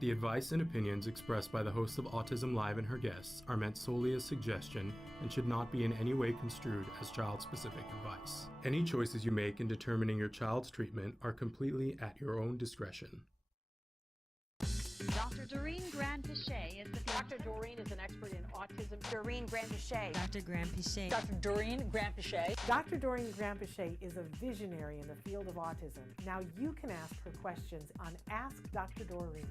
The advice and opinions expressed by the host of Autism Live and her guests are meant solely as suggestion and should not be in any way construed as child-specific advice. Any choices you make in determining your child's treatment are completely at your own discretion. Dr. Doreen Granpeesheh is the Dr. Doreen is an expert in autism. Doreen Granpeesheh. Dr. Granpeesheh. Dr. Doreen Granpeesheh. Dr. Doreen Granpeesheh is a visionary in the field of autism. Now you can ask her questions on Ask Dr. Doreen.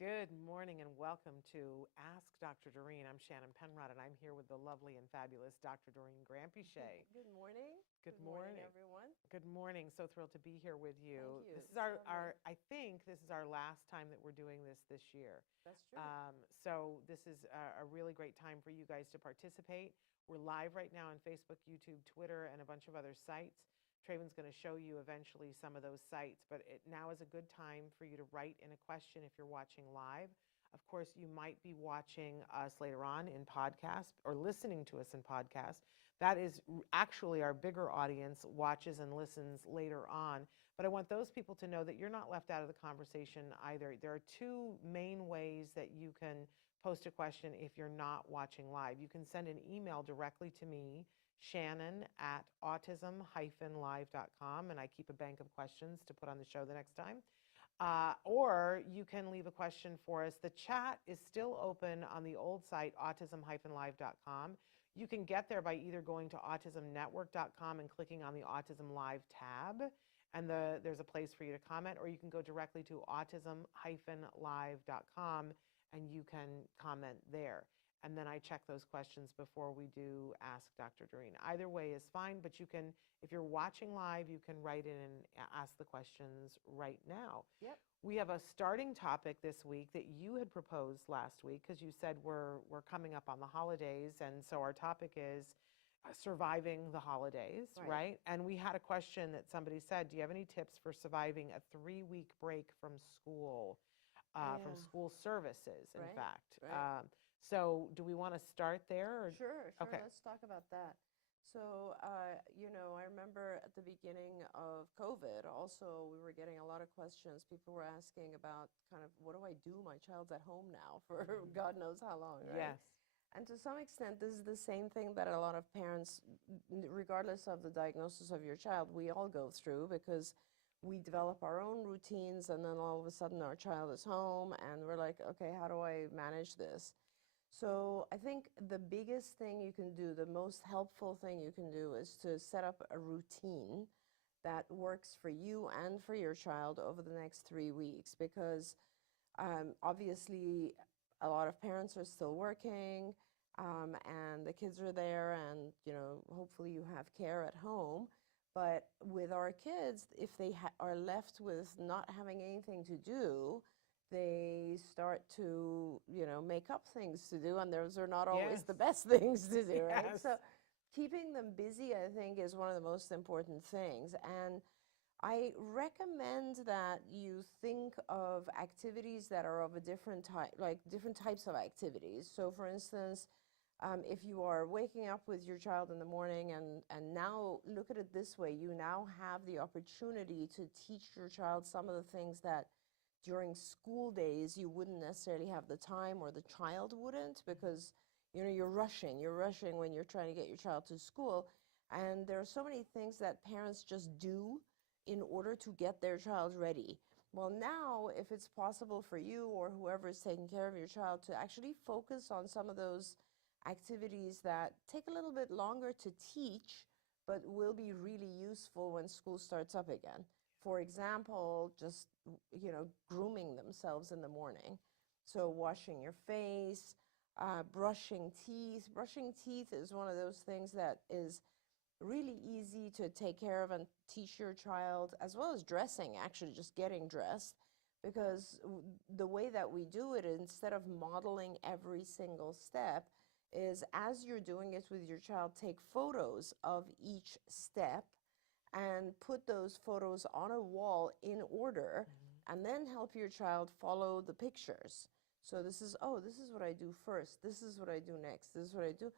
Good morning and welcome to Ask Dr. Doreen. I'm Shannon Penrod and I'm here with the lovely and fabulous Dr. Doreen Granpeesheh. Good morning. Good morning, everyone. Good morning. So thrilled to be here with you. Thank you. This is our I think this is our last time that we're doing this year. That's true. So this is a really great time for you guys to participate. We're live right now on Facebook, YouTube, Twitter, and a bunch of other sites. Traven's going to show you eventually some of those sites, but now is a good time for you to write in a question if you're watching live. Of course, you might be watching us later on in podcast or listening to us in podcast. That is actually our bigger audience watches and listens later on. But I want those people to know that you're not left out of the conversation either. There are two main ways that you can post a question if you're not watching live. You can send an email directly to me, Shannon at autism-live.com, and I keep a bank of questions to put on the show the next time. Or you can leave a question for us. The chat is still open on the old site, autism-live.com. You can get there by either going to autismnetwork.com and clicking on the Autism Live tab, and there's a place for you to comment, or you can go directly to autism-live.com and you can comment there. And then I check those questions before we do Ask Dr. Doreen. Either way is fine, but you can, if you're watching live, you can write in and ask the questions right now. Yep. We have a starting topic this week that you had proposed last week because you said we're coming up on the holidays, and so our topic is surviving the holidays, right? And we had a question that somebody said, do you have any tips for surviving a 3-week break from school, from school services, in fact? Right. So do we want to start there? Or? Sure. Okay. Let's talk about that. So, I remember at the beginning of COVID, also, we were getting a lot of questions. People were asking about kind of, what do I do? My child's at home now for God knows how long, right? Yes. And to some extent, this is the same thing that a lot of parents, regardless of the diagnosis of your child, we all go through, because we develop our own routines, and then all of a sudden our child is home, and we're like, okay, how do I manage this? So I think the biggest thing you can do, the most helpful thing you can do, is to set up a routine that works for you and for your child over the next 3 weeks, because obviously a lot of parents are still working, and the kids are there, and hopefully you have care at home. But with our kids, if they are left with not having anything to do, they start to, make up things to do, and those are not always the best things to do, right? Yes. So keeping them busy, I think, is one of the most important things. And I recommend that you think of activities that are of a different type, like different types of activities. So for instance, if you are waking up with your child in the morning, and now look at it this way, you now have the opportunity to teach your child some of the things that during school days you wouldn't necessarily have the time, or the child wouldn't, because you're rushing when you're trying to get your child to school. And there are so many things that parents just do in order to get their child ready. Well, now, if it's possible for you or whoever is taking care of your child to actually focus on some of those activities that take a little bit longer to teach, but will be really useful when school starts up again. For example, just, grooming themselves in the morning. So washing your face, brushing teeth. Brushing teeth is one of those things that is really easy to take care of and teach your child, as well as dressing, actually, just getting dressed. Because the way that we do it, instead of modeling every single step, is as you're doing it with your child, take photos of each step and put those photos on a wall in order, and then help your child follow the pictures. So this is what I do first, this is what I do next, this is what I do.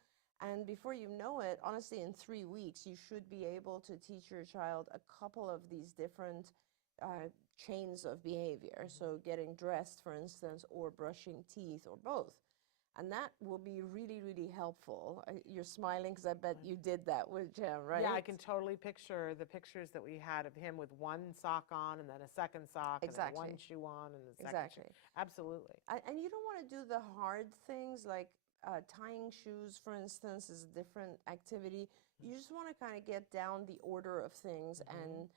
And before you know it, honestly, in 3 weeks, you should be able to teach your child a couple of these different chains of behavior. So getting dressed, for instance, or brushing teeth, or both. And that will be really, really helpful. You're smiling because I bet you did that with Jim, right? Yeah, I can totally picture the pictures that we had of him with one sock on and then a second sock and then one shoe on and the second shoe. Absolutely. And you don't want to do the hard things like tying shoes, for instance, is a different activity. You just want to kind of get down the order of things, and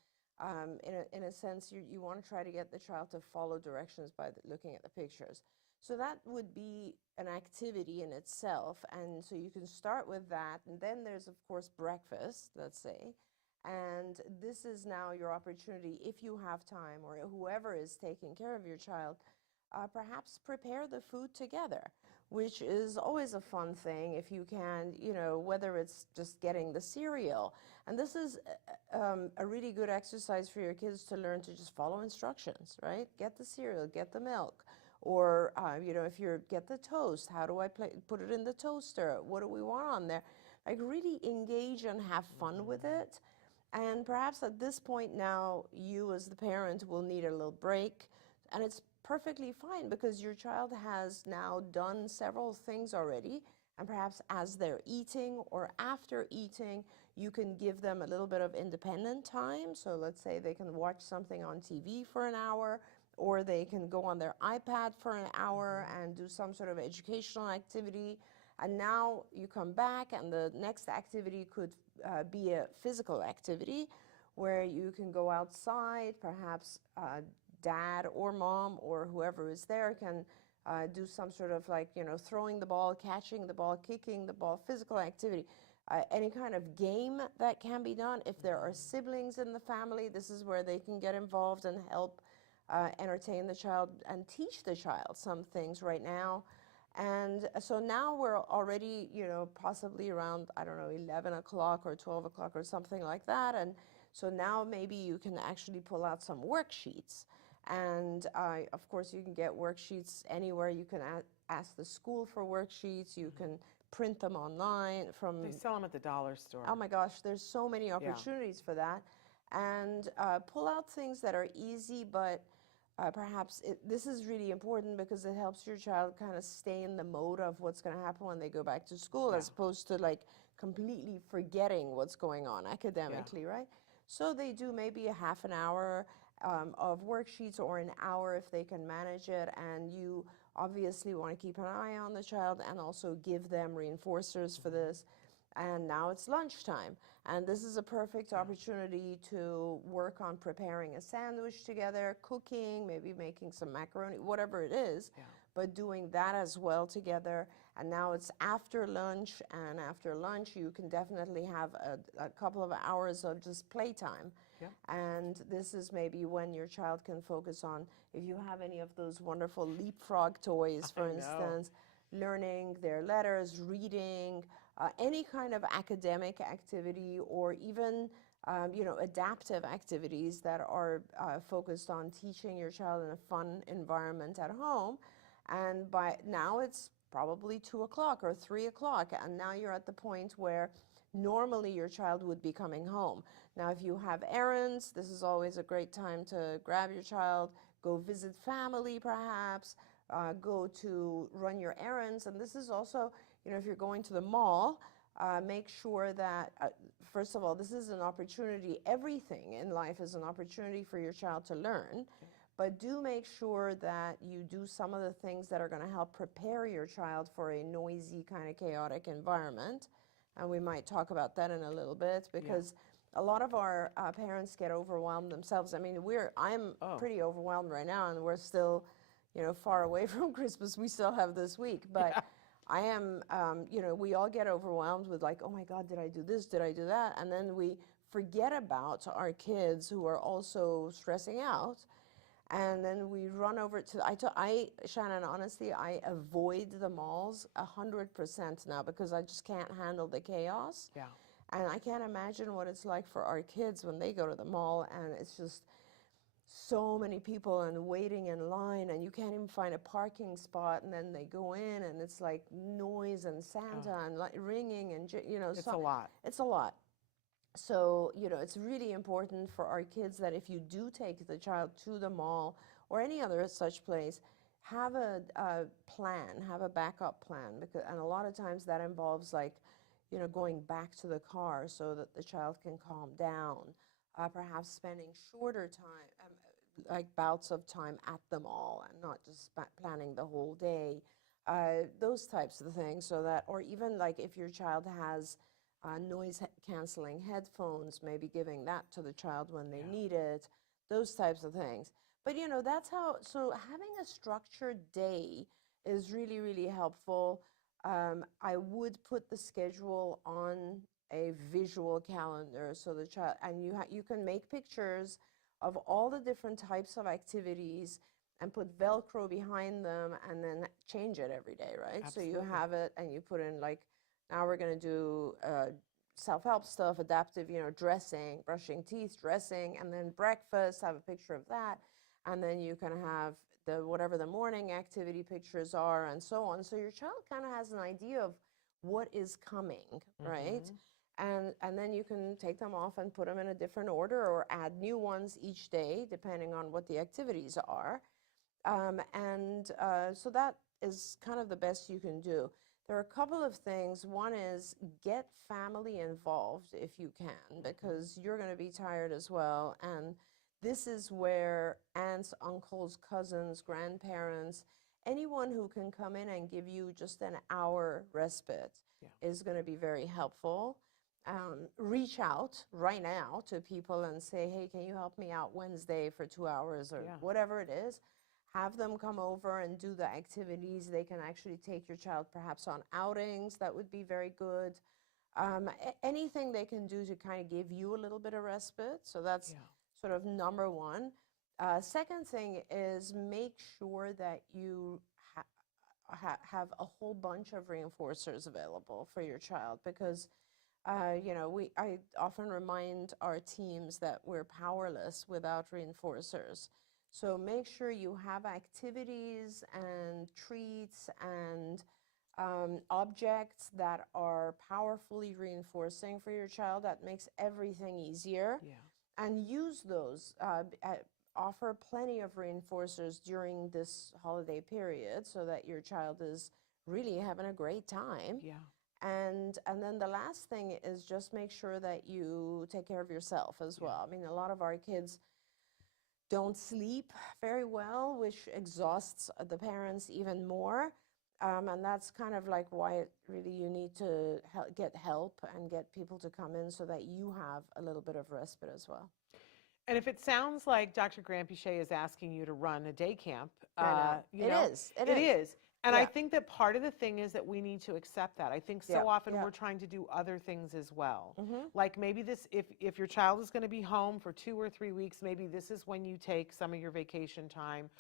in a sense, you want to try to get the child to follow directions by looking at the pictures. So that would be an activity in itself, and so you can start with that, and then there's, of course, breakfast, let's say, and this is now your opportunity, if you have time, or whoever is taking care of your child, perhaps prepare the food together, which is always a fun thing if you can, whether it's just getting the cereal. And this is a really good exercise for your kids to learn to just follow instructions, right? Get the cereal, get the milk. Or, if you get the toast, how do I put it in the toaster? What do we want on there? Like, really engage and have fun with it. And perhaps at this point now, you as the parent will need a little break. And it's perfectly fine because your child has now done several things already. And perhaps as they're eating or after eating, you can give them a little bit of independent time. So let's say they can watch something on TV for an hour, or they can go on their iPad for an hour and do some sort of educational activity. And now you come back, and the next activity could be a physical activity where you can go outside, perhaps dad or mom or whoever is there can do some sort of throwing the ball, catching the ball, kicking the ball, physical activity. Any kind of game that can be done. If there are siblings in the family, this is where they can get involved and help entertain the child and teach the child some things right now. And so now we're already, possibly around, 11 o'clock or 12 o'clock or something like that. And so now maybe you can actually pull out some worksheets. And of course, you can get worksheets anywhere. You can ask the school for worksheets. You can print them online from... They sell them at the dollar store. Oh my gosh, there's so many opportunities for that. And pull out things that are easy, but perhaps this is really important because it helps your child kind of stay in the mode of what's going to happen when they go back to school, as opposed to completely forgetting what's going on academically, right? So they do maybe a half an hour of worksheets, or an hour if they can manage it, and you obviously want to keep an eye on the child and also give them reinforcers for this. And now it's lunchtime, and this is a perfect opportunity to work on preparing a sandwich together, cooking, maybe making some macaroni, whatever it is, but doing that as well together. And now it's after lunch, and after lunch you can definitely have a couple of hours of just playtime. And this is maybe when your child can focus on, if you have any of those wonderful leapfrog toys, for instance, learning their letters, reading, any kind of academic activity, or even adaptive activities that are focused on teaching your child in a fun environment at home. And by now it's probably 2 o'clock or 3 o'clock, and now you're at the point where normally your child would be coming home. Now, if you have errands, this is always a great time to grab your child, go visit family perhaps, go to run your errands. And this is also, if you're going to the mall, make sure that, first of all, this is an opportunity. Everything in life is an opportunity for your child to learn. But do make sure that you do some of the things that are going to help prepare your child for a noisy, kind of chaotic environment. And we might talk about that in a little bit, because a lot of our parents get overwhelmed themselves. I mean, I'm pretty overwhelmed right now, and we're still, far away from Christmas. We still have this week. But I am, we all get overwhelmed with oh my God, did I do this? Did I do that? And then we forget about our kids who are also stressing out. And then we run over to, Shannon, honestly, I avoid the malls 100% now, because I just can't handle the chaos. And I can't imagine what it's like for our kids when they go to the mall, and it's just so many people and waiting in line, and you can't even find a parking spot, and then they go in and it's like noise and Santa and ringing and It's a lot. It's a lot. So, it's really important for our kids that if you do take the child to the mall or any other such place, have a plan, have a backup plan, and a lot of times that involves going back to the car so that the child can calm down, perhaps spending shorter time, like bouts of time at the mall and not just planning the whole day, those types of things, so that, or even like if your child has noise canceling headphones, maybe giving that to the child when they need it, those types of things. But that's so having a structured day is really, really helpful. I would put the schedule on a visual calendar so the child, and you can make pictures of all the different types of activities and put Velcro behind them and then change it every day, right? Absolutely. So you have it and you put in now we're going to do self-help stuff, adaptive, dressing, brushing teeth, dressing, and then breakfast, have a picture of that. And then you can have whatever the morning activity pictures are and so on. So your child kind of has an idea of what is coming, right? And then you can take them off and put them in a different order or add new ones each day, depending on what the activities are. So that is kind of the best you can do. There are a couple of things. One is get family involved if you can, because you're going to be tired as well. And this is where aunts, uncles, cousins, grandparents, anyone who can come in and give you just an hour respite is going to be very helpful. Reach out right now to people and say, hey, can you help me out Wednesday for 2 hours or whatever it is. Have them come over and do the activities. They can actually take your child perhaps on outings. That would be very good. Anything they can do to kind of give you a little bit of respite. So that's sort of number one. Second thing is make sure that you have a whole bunch of reinforcers available for your child, because I often remind our teams that we're powerless without reinforcers. So make sure you have activities and treats and objects that are powerfully reinforcing for your child. That makes everything easier. And use those. Offer plenty of reinforcers during this holiday period so that your child is really having a great time. And then the last thing is just make sure that you take care of yourself as well. I mean, a lot of our kids don't sleep very well, which exhausts the parents even more. And that's kind of like why really you need to get help and get people to come in so that you have a little bit of respite as well. And if it sounds like Dr. Granpeesheh is asking you to run a day camp, it is. It is. And I think that part of the thing is that we need to accept that. I think so often we're trying to do other things as well. Like maybe this, if your child is going to be home for 2 or 3 weeks, maybe this is when you take some of your vacation time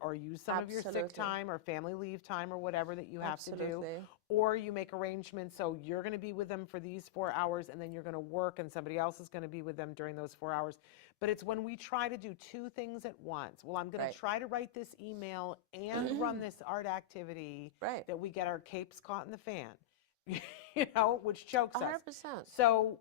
or use some of your sick time or family leave time or whatever that you have to do. Or you make arrangements so you're going to be with them for these 4 hours and then you're going to work and somebody else is going to be with them during those 4 hours. But it's when we try to do 2 things at once. Well, I'm going to try to write this email and run this art activity that we get our capes caught in the fan, which chokes us. 100%. So,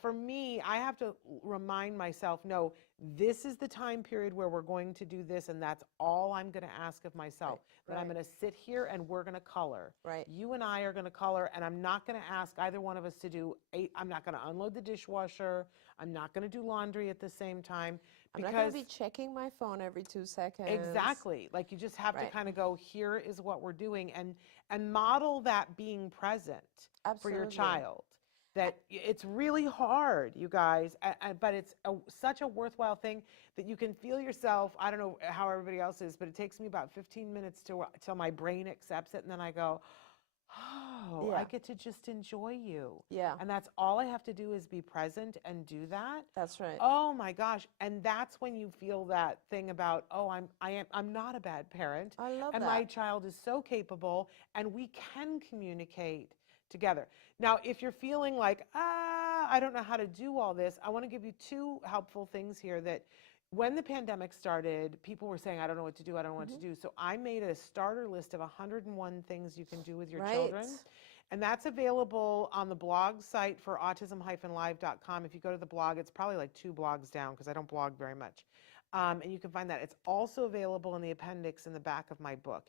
for me, I have to remind myself, no, this is the time period where we're going to do this, and that's all I'm going to ask of myself. That I'm going to sit here and we're going to color. You and I are going to color, and I'm not going to ask either one of us to do I'm not going to unload the dishwasher. I'm not going to do laundry at the same time. I'm not going to be checking my phone every 2 seconds. Exactly. Like you just have to kind of go, here is what we're doing, and model that being present for your child. That it's really hard, you guys, but it's such a worthwhile thing that you can feel yourself. I don't know how everybody else is, but it takes me about 15 minutes till my brain accepts it, and then I go, oh, I get to just enjoy you. And that's all I have to do is be present and do that. That's right. Oh my gosh. And that's when you feel that thing about, oh, I'm not a bad parent. I love that. And my child is so capable, and we can communicate together. Now, if you're feeling like, I don't know how to do all this, I want to give you 2 helpful things here that when the pandemic started, people were saying, I don't know what to do, I don't know what to do. So I made a starter list of 101 things you can do with your children. And that's available on the blog site for autism-live.com. If you go to the blog, it's probably like 2 blogs down because I don't blog very much. And you can find that. It's also available in the appendix in the back of my book.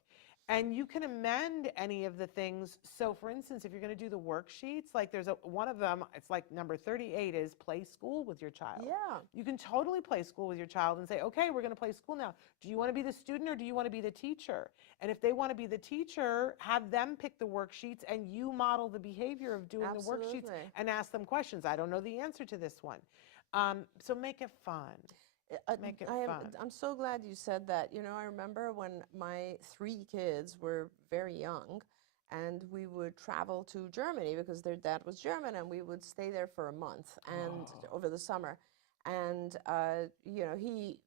And you can amend any of the things. So for instance, if you're going to do the worksheets, like there's one of them, it's like number 38 is play school with your child. Yeah. You can totally play school with your child and say, okay, we're going to play school now. Do you want to be the student or do you want to be the teacher? And if they want to be the teacher, have them pick the worksheets and you model the behavior of doing the worksheets and ask them questions. I don't know the answer to this one. So make it fun. Make it fun. I'm so glad you said that. You know, I remember when my 3 kids were very young and we would travel to Germany because their dad was German and we would stay there for a month and over the summer. And, you know, he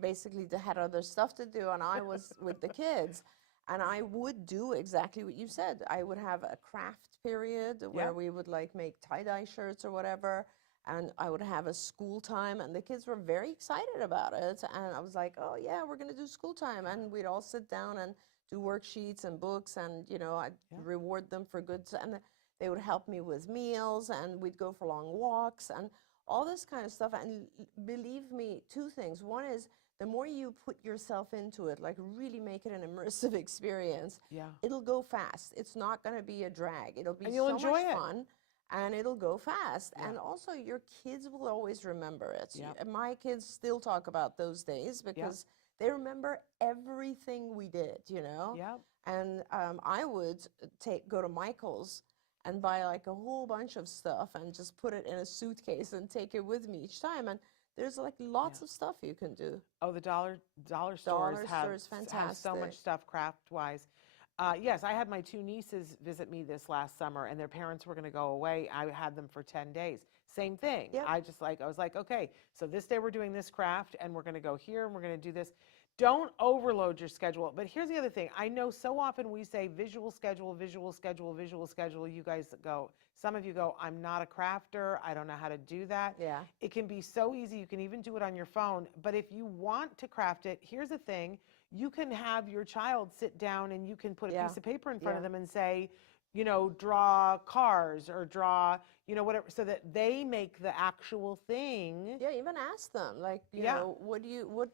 basically had other stuff to do and I was with the kids. And I would do exactly what you said. I would have a craft period where we would like make tie-dye shirts or whatever. And I would have a school time, and the kids were very excited about it. And I was like, oh, yeah, we're going to do school time. And we'd all sit down and do worksheets and books, and, you know, I'd reward them for good. And they would help me with meals, and we'd go for long walks and all this kind of stuff. And believe me, 2 things. One is the more you put yourself into it, like really make it an immersive experience, it'll go fast. It's not going to be a drag. It'll be so much fun. And it'll go fast. And also your kids will always remember it. My kids still talk about those days because they remember everything we did, you know? And I would go to Michael's and buy like a whole bunch of stuff and just put it in a suitcase and take it with me each time. And there's like lots of stuff you can do. Oh, the dollar stores have so much stuff craft-wise. Yes, I had my 2 nieces visit me this last summer, and their parents were going to go away. I had them for 10 days. Same thing. I was like, okay, so this day we're doing this craft, and we're going to go here, and we're going to do this. Don't overload your schedule. But here's the other thing. I know so often we say visual schedule, visual schedule, visual schedule. You guys go, some of you go, I'm not a crafter. I don't know how to do that. It can be so easy. You can even do it on your phone. But if you want to craft it, here's the thing. You can have your child sit down and you can put a piece of paper in front of them and say, you know, draw cars or draw, you know, whatever, so that they make the actual thing. Yeah, even ask them, like, you know, what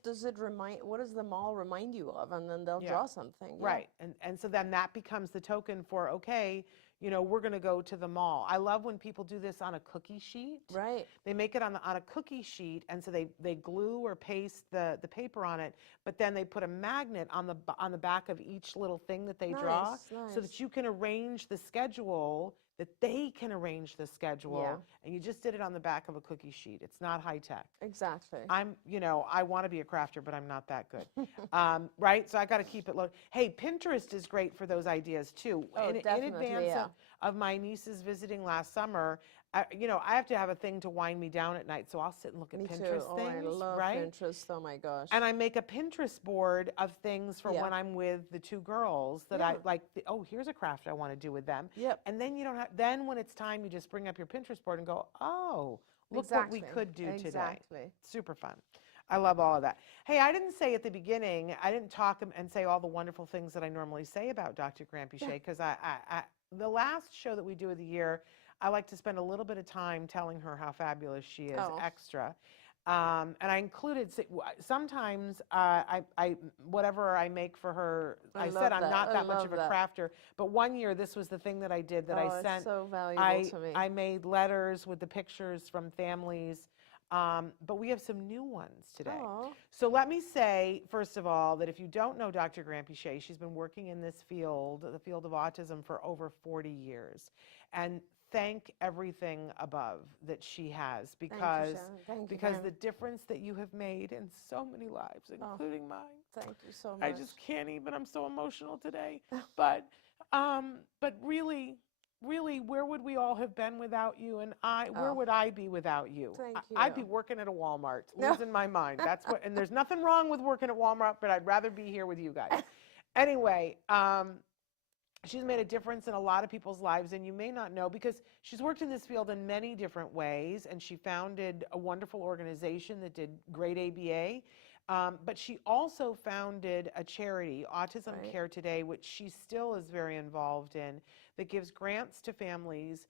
does the mall remind you of? And then they'll draw something. Right. And so then that becomes the token for, okay, you know, we're going to go to the mall. I love when people do this on a cookie sheet. Right. They make it on a cookie sheet, and so they glue or paste the paper on it, but then they put a magnet on the back of each little thing that they draw, so that you can arrange the schedule, that they can arrange the schedule, and you just did it on the back of a cookie sheet. It's not high tech. Exactly. You know, I want to be a crafter, but I'm not that good. Right? So I got to keep it low. Hey, Pinterest is great for those ideas too. Oh, definitely, in advance of my nieces visiting last summer, you know, I have to have a thing to wind me down at night, so I'll sit and look at Pinterest things. I love Pinterest. Oh my gosh. And I make a Pinterest board of things for when I'm with the 2 girls that I like. Oh, here's a craft I want to do with them. And then you don't have. Then when it's time, you just bring up your Pinterest board and go, oh, look what we could do today. Super fun. I love all of that. Hey, I didn't say at the beginning, I didn't talk and say all the wonderful things that I normally say about Dr. Granpeesheh, because the last show that we do of the year, I like to spend a little bit of time telling her how fabulous she is, extra. And I included, sometimes whatever I make for her, I said I'm not that much of a crafter, but one year this was the thing that I did that I sent. It's so valuable to me. I made letters with the pictures from families, but we have some new ones today. So let me say, first of all, that if you don't know Dr. Granpeesheh, she's been working in this field, the field of autism, for over 40 years. And thank everything above that she has, because the difference that you have made in so many lives, including mine. Thank you so much. I just can't even. I'm so emotional today. But really, where would we all have been without you? And where would I be without you? Thank you. I'd be working at a Walmart, losing my mind. That's what. And there's nothing wrong with working at Walmart, but I'd rather be here with you guys. Anyway, she's made a difference in a lot of people's lives, and you may not know because she's worked in this field in many different ways, and she founded a wonderful organization that did great ABA. But she also founded a charity, Autism Right. Care Today, which she still is very involved in, that gives grants to families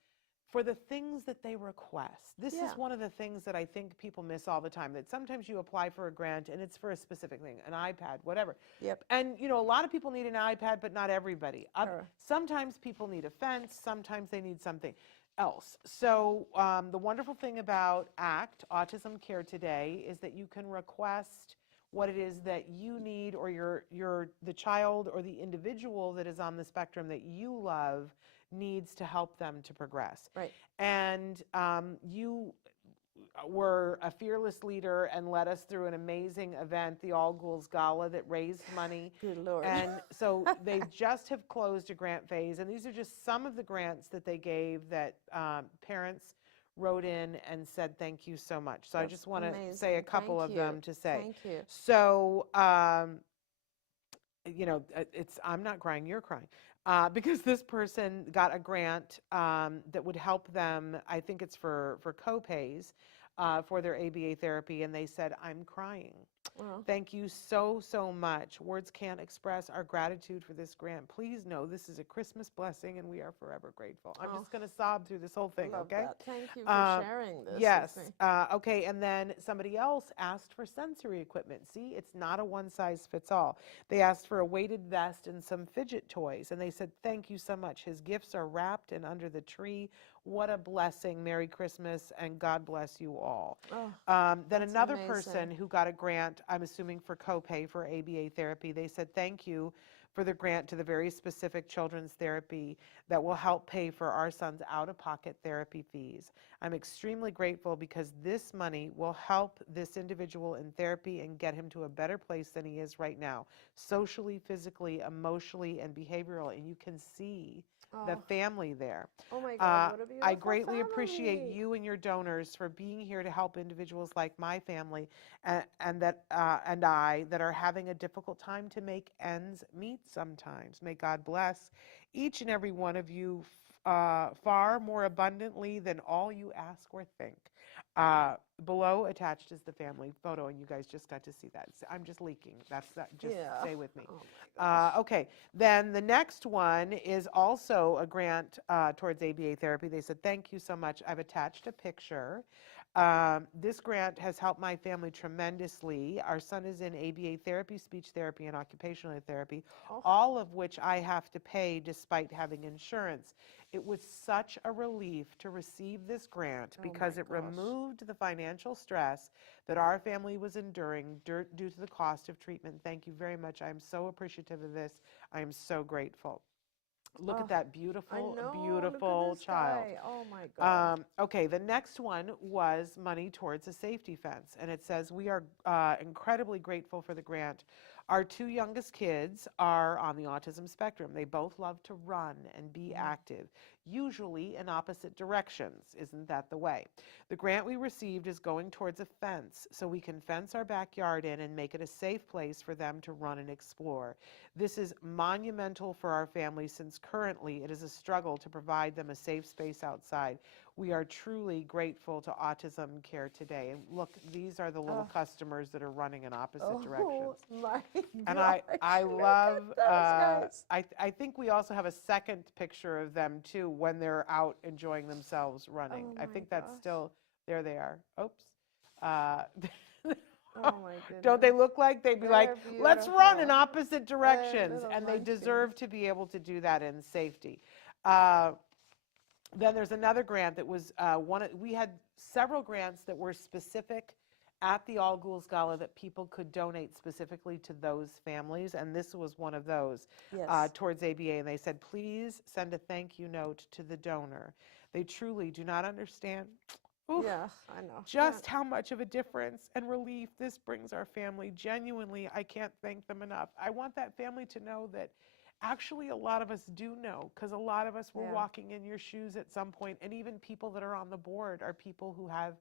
for the things that they request. This Yeah. is one of the things that I think people miss all the time, that sometimes you apply for a grant and it's for a specific thing, an iPad, whatever. Yep. And, you know, a lot of people need an iPad, but not everybody. Sure. Sometimes people need a fence, sometimes they need something else. So the wonderful thing about ACT, Autism Care Today, is that you can request what it is that you need, or the child or the individual that is on the spectrum that you love needs to help them to progress. Right. And you were a fearless leader and led us through an amazing event, the All Ghouls Gala, that raised money. Good Lord. And so they just have closed a grant phase, and these are just some of the grants that they gave that parents wrote in and said thank you so much. So I That's just want to amazing. say a couple Thank of you. them to say. Thank you. So, you know, I'm not crying, you're crying. Because this person got a grant that would help them, I think it's for co-pays for their ABA therapy, and they said, I'm crying. Well, Thank you so, so much. Words can't express our gratitude for this grant. Please know this is a Christmas blessing, and we are forever grateful. I'm just going to sob through this whole thing, love okay? that. Thank you for sharing this. Yes. with me. Okay, and then somebody else asked for sensory equipment. See, it's not a one-size-fits-all. They asked for a weighted vest and some fidget toys, and they said, thank you so much. His gifts are wrapped and under the tree. What a blessing. Merry Christmas, and God bless you all. Oh, Then that's another amazing. person who got a grant, I'm assuming for copay for ABA therapy, they said thank you for the grant to the very specific children's therapy that will help pay for our son's out-of-pocket therapy fees. I'm extremely grateful because this money will help this individual in therapy and get him to a better place than he is right now, socially, physically, emotionally, and behaviorally. And you can see the Oh. family there. Oh my God, what a beautiful I greatly appreciate family. you and your donors for being here to help individuals like my family and I that are having a difficult time to make ends meet sometimes. May God bless each and every one of you far more abundantly than all you ask or think. Below attached is the family photo, and you guys just got to see that. I'm just leaking. That's that. Just Yeah. stay with me. Oh my gosh. Okay, then the next one is also a grant towards ABA therapy. They said, thank you so much. I've attached a picture. This grant has helped my family tremendously. Our son is in ABA therapy, speech therapy, and occupational therapy, Oh. all of which I have to pay despite having insurance. It was such a relief to receive this grant Oh because my it gosh. removed the financial stress that our family was enduring due to the cost of treatment. Thank you very much. I am so appreciative of this. I am so grateful. Look Oh, at that I beautiful, know. beautiful Look at this child. guy. Oh my God. Okay, the next one was money towards a safety fence. And it says, we are incredibly grateful for the grant. Our two youngest kids are on the autism spectrum. They both love to run and be active, usually in opposite directions. Isn't that the way? The grant we received is going towards a fence so we can fence our backyard in and make it a safe place for them to run and explore. This is monumental for our family since currently it is a struggle to provide them a safe space outside. We are truly grateful to Autism Care Today. And look, these are the little customers that are running in opposite directions. Oh my And gosh. I Look love, at those guys. I think we also have a second picture of them too when they're out enjoying themselves running. Oh I my think that's gosh. still, there they are. Oops. Oh my goodness. Don't they look like they'd be like, They're let's run in beautiful. opposite directions? little And they munchkins. deserve to be able to do that in safety. Then there's another grant that was we had several grants that were specific at the All Ghouls Gala that people could donate specifically to those families, and this was one of those Yes. towards ABA. And they said, please send a thank you note to the donor. They truly do not understand. Oof, Yeah, I know. just how much of a difference and relief this brings our family. Genuinely, I can't thank them enough. I want that family to know that actually a lot of us do know, because a lot of us were Yeah. walking in your shoes at some point, and even people that are on the board are people who have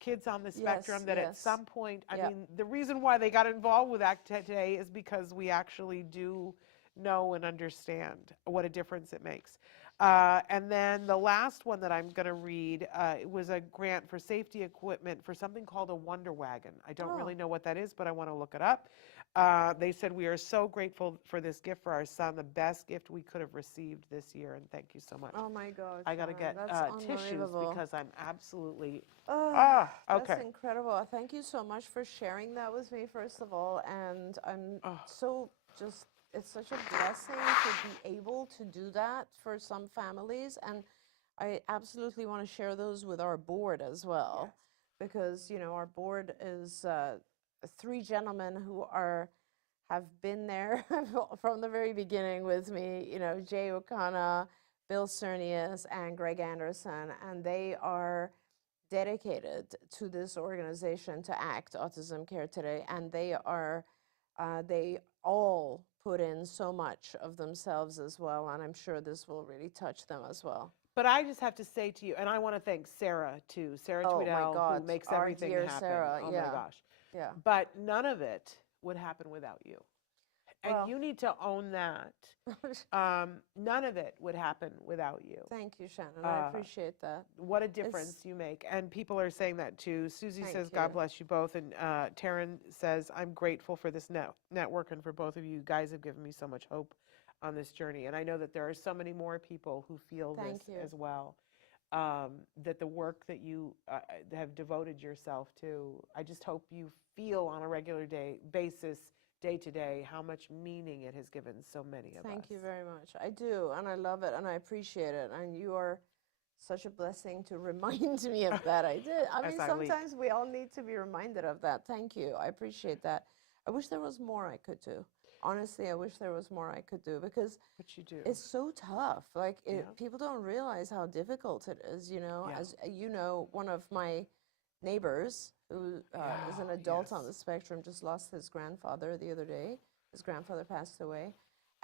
kids on the spectrum that at yes. some point, I Yep. mean, the reason why they got involved with ACT today is because we actually do know and understand what a difference it makes. And then the last one that I'm going to read it was a grant for safety equipment for something called a Wonder Wagon. I don't really know what that is, but I want to look it up. They said, we are so grateful for this gift for our son, the best gift we could have received this year, and thank you so much. Oh my God, I got to Sharon, get that's tissues unbelievable. because I'm absolutely, Oh, okay. that's incredible. Thank you so much for sharing that with me, first of all. And I'm so just, it's such a blessing to be able to do that for some families. And I absolutely want to share those with our board as well. Because, you know, our board is 3 gentlemen who have been there from the very beginning with me, you know, Jay O'Connor, Bill Cernius, and Greg Anderson, and they are dedicated to this organization, to ACT, Autism Care Today, and they all put in so much of themselves as well, and I'm sure this will really touch them as well. But I just have to say to you, and I want to thank Sarah too, Sarah Oh my Tweedell, God, who makes our everything dear happen. Sarah, Oh yeah. my gosh. Yeah. But none of it would happen without you. And Well, you need to own that. None of it would happen without you. Thank you, Shannon. I appreciate that. What a difference you make. And people are saying that too. Susie Thank says, you. God bless you both. And Taryn says, I'm grateful for this network and for both of you. You guys have given me so much hope on this journey. And I know that there are so many more people who feel Thank this you. as well. That the work that you have devoted yourself to, I just hope you feel on a regular basis, day to day, how much meaning it has given so many of us. Thank you very much. I do, and I love it, and I appreciate it. And you are such a blessing to remind me of that. I did. I mean, sometimes we all need to be reminded of that. Thank you. I appreciate that. I wish there was more I could do. Honestly, I wish there was more I could do because it's so tough. Like, people don't realize how difficult it is, you know. As you know, one of my neighbors who is an adult on the spectrum just lost his grandfather the other day. His grandfather passed away,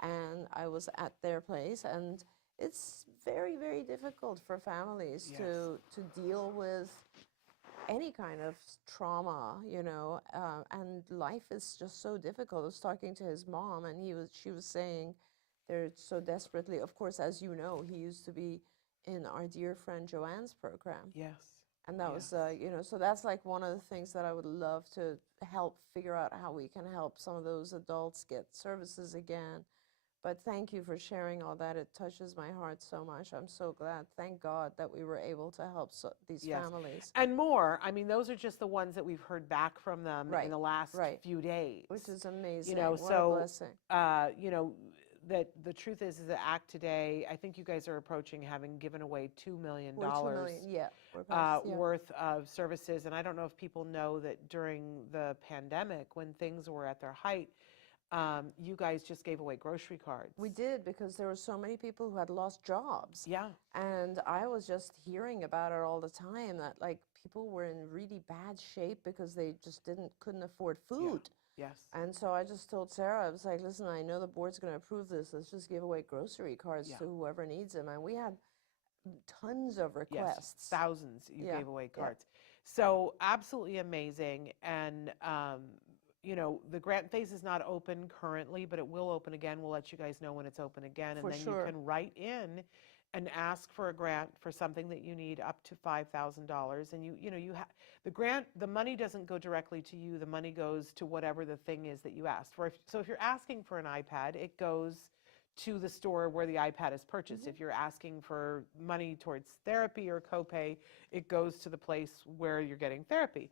and I was at their place, and it's very, very difficult for families to deal with any kind of trauma, you know, and life is just so difficult. I was talking to his mom, and she was saying they're so desperately, of course, as you know, he used to be in our dear friend Joanne's program. Yes. And that was, you know, so that's like one of the things that I would love to help figure out how we can help some of those adults get services again. But thank you for sharing all that. It touches my heart so much. I'm so glad. Thank God that we were able to help these families. And more. I mean, those are just the ones that we've heard back from them in the last few days. Which is amazing. You know, what a blessing. You know, that the truth is that ACT today, I think you guys are approaching having given away $2 million worth of services. And I don't know if people know that during the pandemic, when things were at their height, you guys just gave away grocery cards. We did, because there were so many people who had lost jobs. Yeah. And I was just hearing about it all the time, that like people were in really bad shape because they just couldn't afford food. Yes. And so I just told Sarah, I was like, listen, I know the board's going to approve this. Let's just give away grocery cards to whoever needs them. And we had tons of requests. Yes, thousands you gave away cards. So absolutely amazing. And, you know, the grant phase is not open currently, but it will open again. We'll let you guys know when it's open again. And then you can write in and ask for a grant for something that you need up to $5,000. And you know, the grant, the money doesn't go directly to you. The money goes to whatever the thing is that you asked for. So if you're asking for an iPad, it goes to the store where the iPad is purchased. If you're asking for money towards therapy or copay, it goes to the place where you're getting therapy.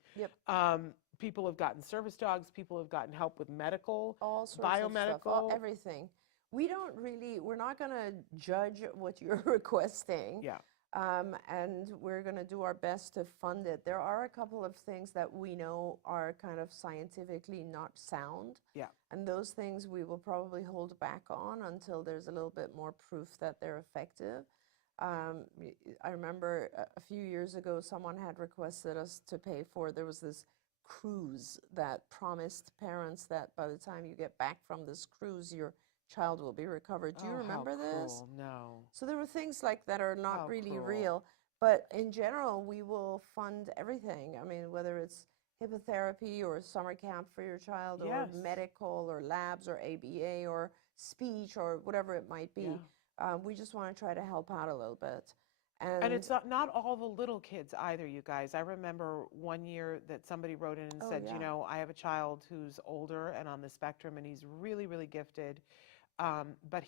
People have gotten service dogs. People have gotten help with medical, all sorts biomedical, of stuff, everything. We're not going to judge what you're requesting. Yeah. And we're going to do our best to fund it. There are a couple of things that we know are kind of scientifically not sound. Yeah. And those things we will probably hold back on until there's a little bit more proof that they're effective. I remember a few years ago, someone had requested us to pay for, there was this cruise that promised parents that by the time you get back from this cruise, your child will be recovered. Do you remember this? No. So there were things like that are not really real. But in general, we will fund everything. I mean, whether it's hippotherapy or summer camp for your child, or Yes. medical or labs or ABA or speech or whatever it might be. We just want to try to help out a little bit. And it's not all the little kids either, you guys. I remember one year that somebody wrote in and Oh, said, yeah. you know, I have a child who's older and on the spectrum, and he's really, really gifted, but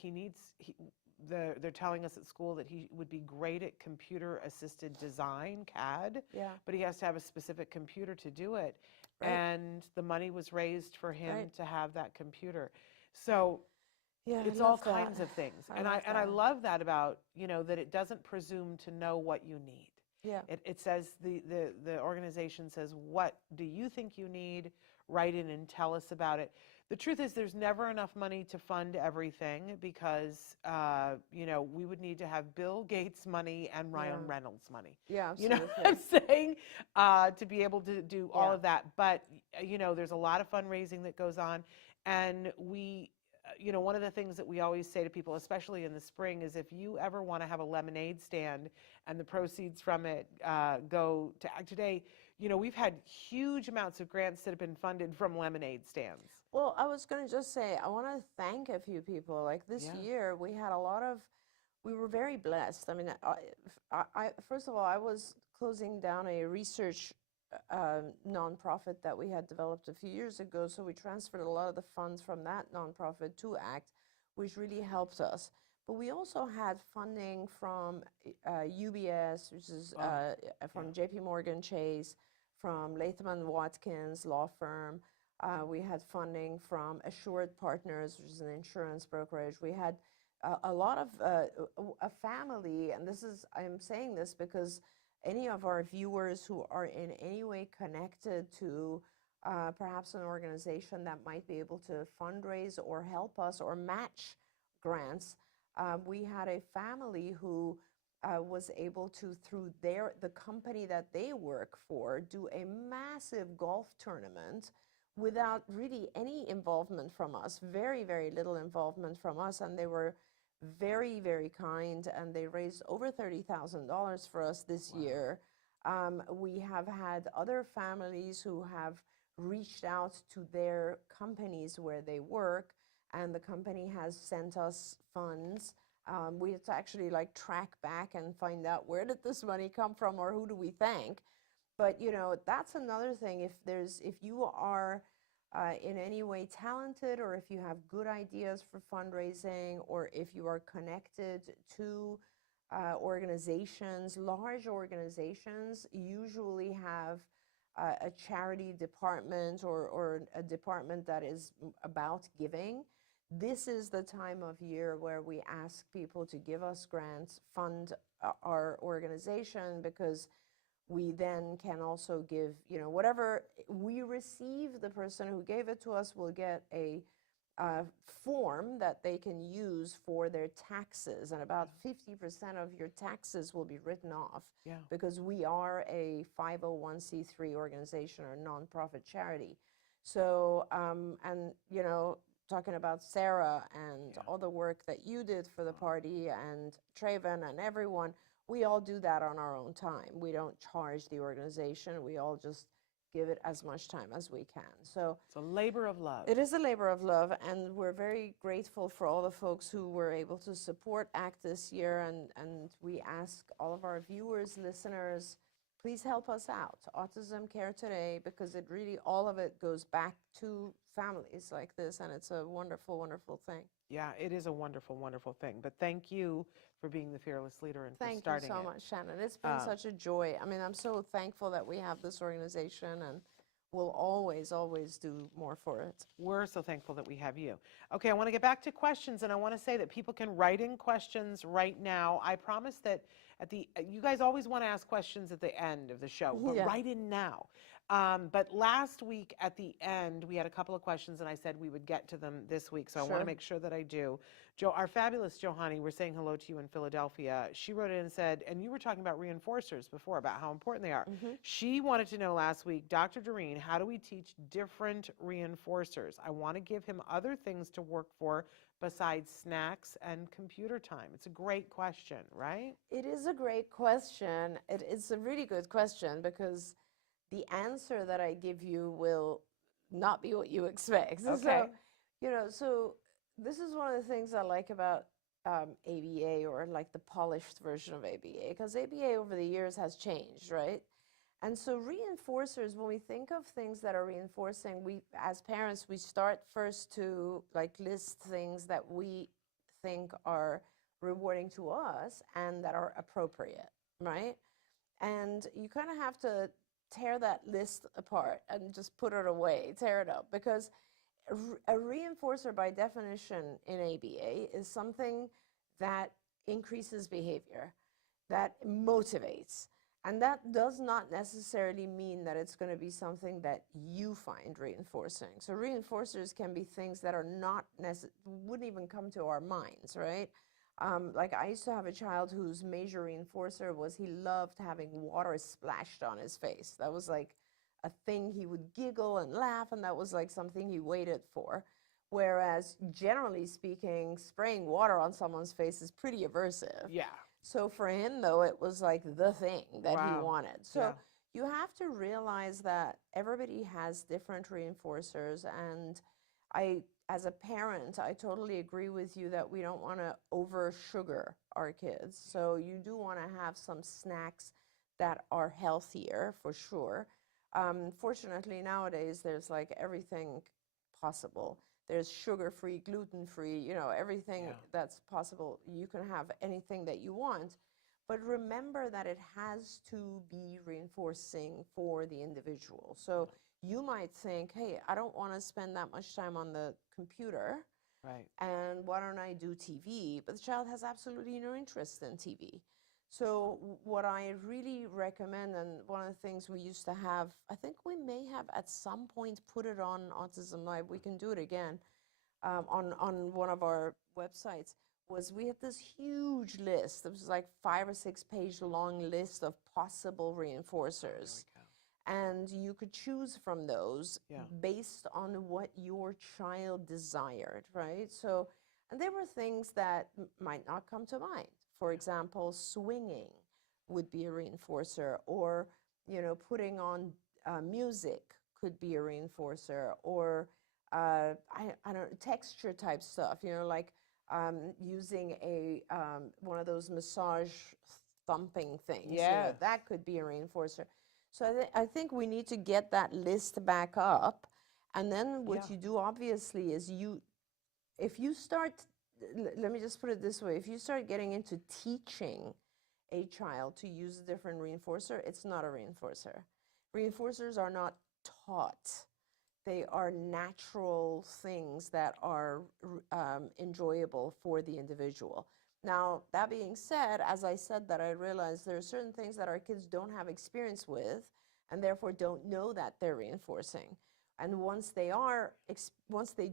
they're telling us at school that he would be great at computer-assisted design, CAD, Yeah. but he has to have a specific computer to do it. Right. And the money was raised for him Right. to have that computer. So Yeah, it's I all love that. kinds of things. I And love I that. love that about, you know, that it doesn't presume to know what you need. Yeah. It says, the organization says, what do you think you need? Write in and tell us about it. The truth is there's never enough money to fund everything because, you know, we would need to have Bill Gates money and Ryan Yeah. Reynolds money. Yeah, You know absolutely. what I'm saying? To be able to do all Yeah. of that. But, you know, there's a lot of fundraising that goes on. And you know, one of the things that we always say to people, especially in the spring, is if you ever want to have a lemonade stand and the proceeds from it go to Act Today, you know, we've had huge amounts of grants that have been funded from lemonade stands. Well, I was going to just say, I want to thank a few people. Like this Yeah. year, we were very blessed. I mean, first of all, I was closing down a research nonprofit that we had developed a few years ago. So we transferred a lot of the funds from that nonprofit to ACT, which really helped us. But we also had funding from UBS, which is from JP Morgan Chase, from Latham and Watkins law firm. We had funding from Assured Partners, which is an insurance brokerage. We had a lot of a family, and I'm saying this because any of our viewers who are in any way connected to perhaps an organization that might be able to fundraise or help us or match grants, we had a family who was able to, through the company that they work for, do a massive golf tournament without really any involvement from us, very, very little involvement from us, and they were very, very kind, and they raised over $30,000 for us this year. We have had other families who have reached out to their companies where they work, and the company has sent us funds. We have to actually like track back and find out where did this money come from or who do we thank. But you know, that's another thing. If you are in any way talented, or if you have good ideas for fundraising, or if you are connected to organizations, large organizations usually have a charity department or a department that is about giving. This is the time of year where we ask people to give us grants, fund our organization, because we then can also give, you know, whatever we receive, the person who gave it to us will get a form that they can use for their taxes, and about 50% of your taxes will be written off, because we are a 501c3 organization or nonprofit charity. So, and you know, talking about Sarah and all the work that you did for the party, and Traven and everyone, we all do that on our own time. We don't charge the organization. We all just give it as much time as we can. So it's a labor of love. It is a labor of love, and we're very grateful for all the folks who were able to support ACT this year, and we ask all of our viewers, listeners, please help us out. Autism Care Today, because it really, all of it goes back to families like this, and it's a wonderful, wonderful thing. Yeah, it is a wonderful, wonderful thing. But thank you for being the fearless leader and for starting it. Thank you so much, Shannon. It's been such a joy. I mean, I'm so thankful that we have this organization, and we'll always, always do more for it. We're so thankful that we have you. Okay, I want to get back to questions, and I want to say that people can write in questions right now. I promise that you guys always want to ask questions at the end of the show, but write in now. But last week at the end, we had a couple of questions, and I said we would get to them this week, so I want to make sure that I do. Our fabulous Johanny, we're saying hello to you in Philadelphia. She wrote in and said, and you were talking about reinforcers before, about how important they are. She wanted to know last week, Dr. Doreen, how do we teach different reinforcers? I want to give him other things to work for besides snacks and computer time. It's a great question, right? It is a great question. It's a really good question, because the answer that I give you will not be what you expect. Okay. So, so this is one of the things I like about ABA, or like the polished version of ABA, because ABA over the years has changed, right? And so reinforcers, when we think of things that are reinforcing, we, as parents, we start first to like list things that we think are rewarding to us and that are appropriate, right? And you kind of have to tear that list apart and just put it away, tear it up, because a reinforcer by definition in ABA is something that increases behavior, that motivates. And that does not necessarily mean that it's going to be something that you find reinforcing. So reinforcers can be things that are not wouldn't even come to our minds, right? Like I used to have a child whose major reinforcer was he loved having water splashed on his face. That was like a thing. He would giggle and laugh, and that was like something he waited for. Whereas generally speaking, spraying water on someone's face is pretty aversive. Yeah. So for him, though, it was like the thing that he Wow. wanted. So Yeah. you have to realize that everybody has different reinforcers. And as a parent, I totally agree with you that we don't want to over sugar our kids. So you do want to have some snacks that are healthier for sure. Fortunately, nowadays, there's like everything possible. There's sugar-free, gluten-free, everything that's possible. You can have anything that you want, but remember that it has to be reinforcing for the individual. So you might think, hey, I don't want to spend that much time on the computer, Right. and why don't I do TV? But the child has absolutely no interest in TV. So what I really recommend, and one of the things we used to have, I think we may have at some point put it on Autism Live, we can do it again, on one of our websites, was we had this huge list. It was like 5 or 6 page long list of possible reinforcers. And you could choose from those based on what your child desired, right? So, and there were things that might not come to mind. For example, swinging would be a reinforcer, or, putting on music could be a reinforcer, or I don't know, texture type stuff, like using a one of those massage thumping things. Yes. That could be a reinforcer. So I think we need to get that list back up. And then what you do, obviously, is if you start, let me just put it this way, if you start getting into teaching a child to use a different reinforcer, it's not a reinforcer. Reinforcers are not taught. They are natural things that are enjoyable for the individual. Now, that being said, as I said that, I realized there are certain things that our kids don't have experience with, and therefore don't know that they're reinforcing. And once they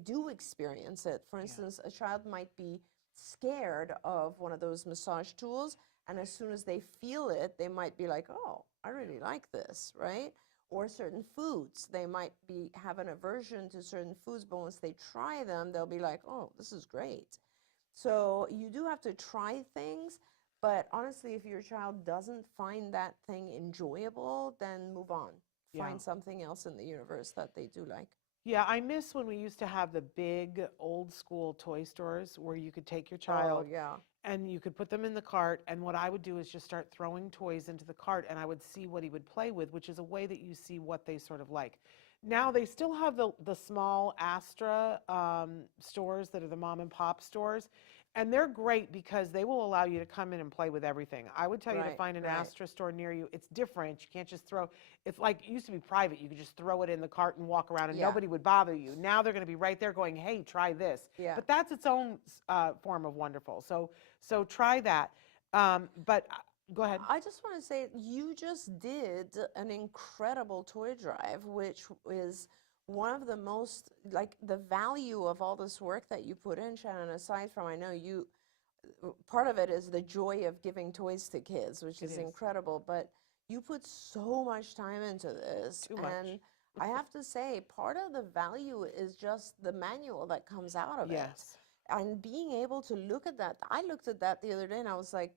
do experience it, for instance, a child might be scared of one of those massage tools, and as soon as they feel it, they might be like, oh, I really like this, right? Or certain foods. They might have an aversion to certain foods, but once they try them, they'll be like, oh, this is great. So you do have to try things, but honestly, if your child doesn't find that thing enjoyable, then move on. Find something else in the universe that they do like. Yeah, I miss when we used to have the big old school toy stores where you could take your child and you could put them in the cart, and what I would do is just start throwing toys into the cart, and I would see what he would play with, which is a way that you see what they sort of like. Now they still have the small Astra stores that are the mom and pop stores, and they're great because they will allow you to come in and play with everything. I would tell you to find an Astra store near you. It's different. You can't just throw, it's like, it used to be private. You could just throw it in the cart and walk around and nobody would bother you. Now they're going to be right there going, hey, try this. But that's its own form of wonderful. So try that. But go ahead. I just want to say, you just did an incredible toy drive, which is one of the most, like, the value of all this work that you put in, Shannon, aside from, I know you, part of it is the joy of giving toys to kids, which is incredible, but you put so much time into this. Too much. And I have to say, part of the value is just the manual that comes out of it. And being able to look at that, I looked at that the other day and I was like,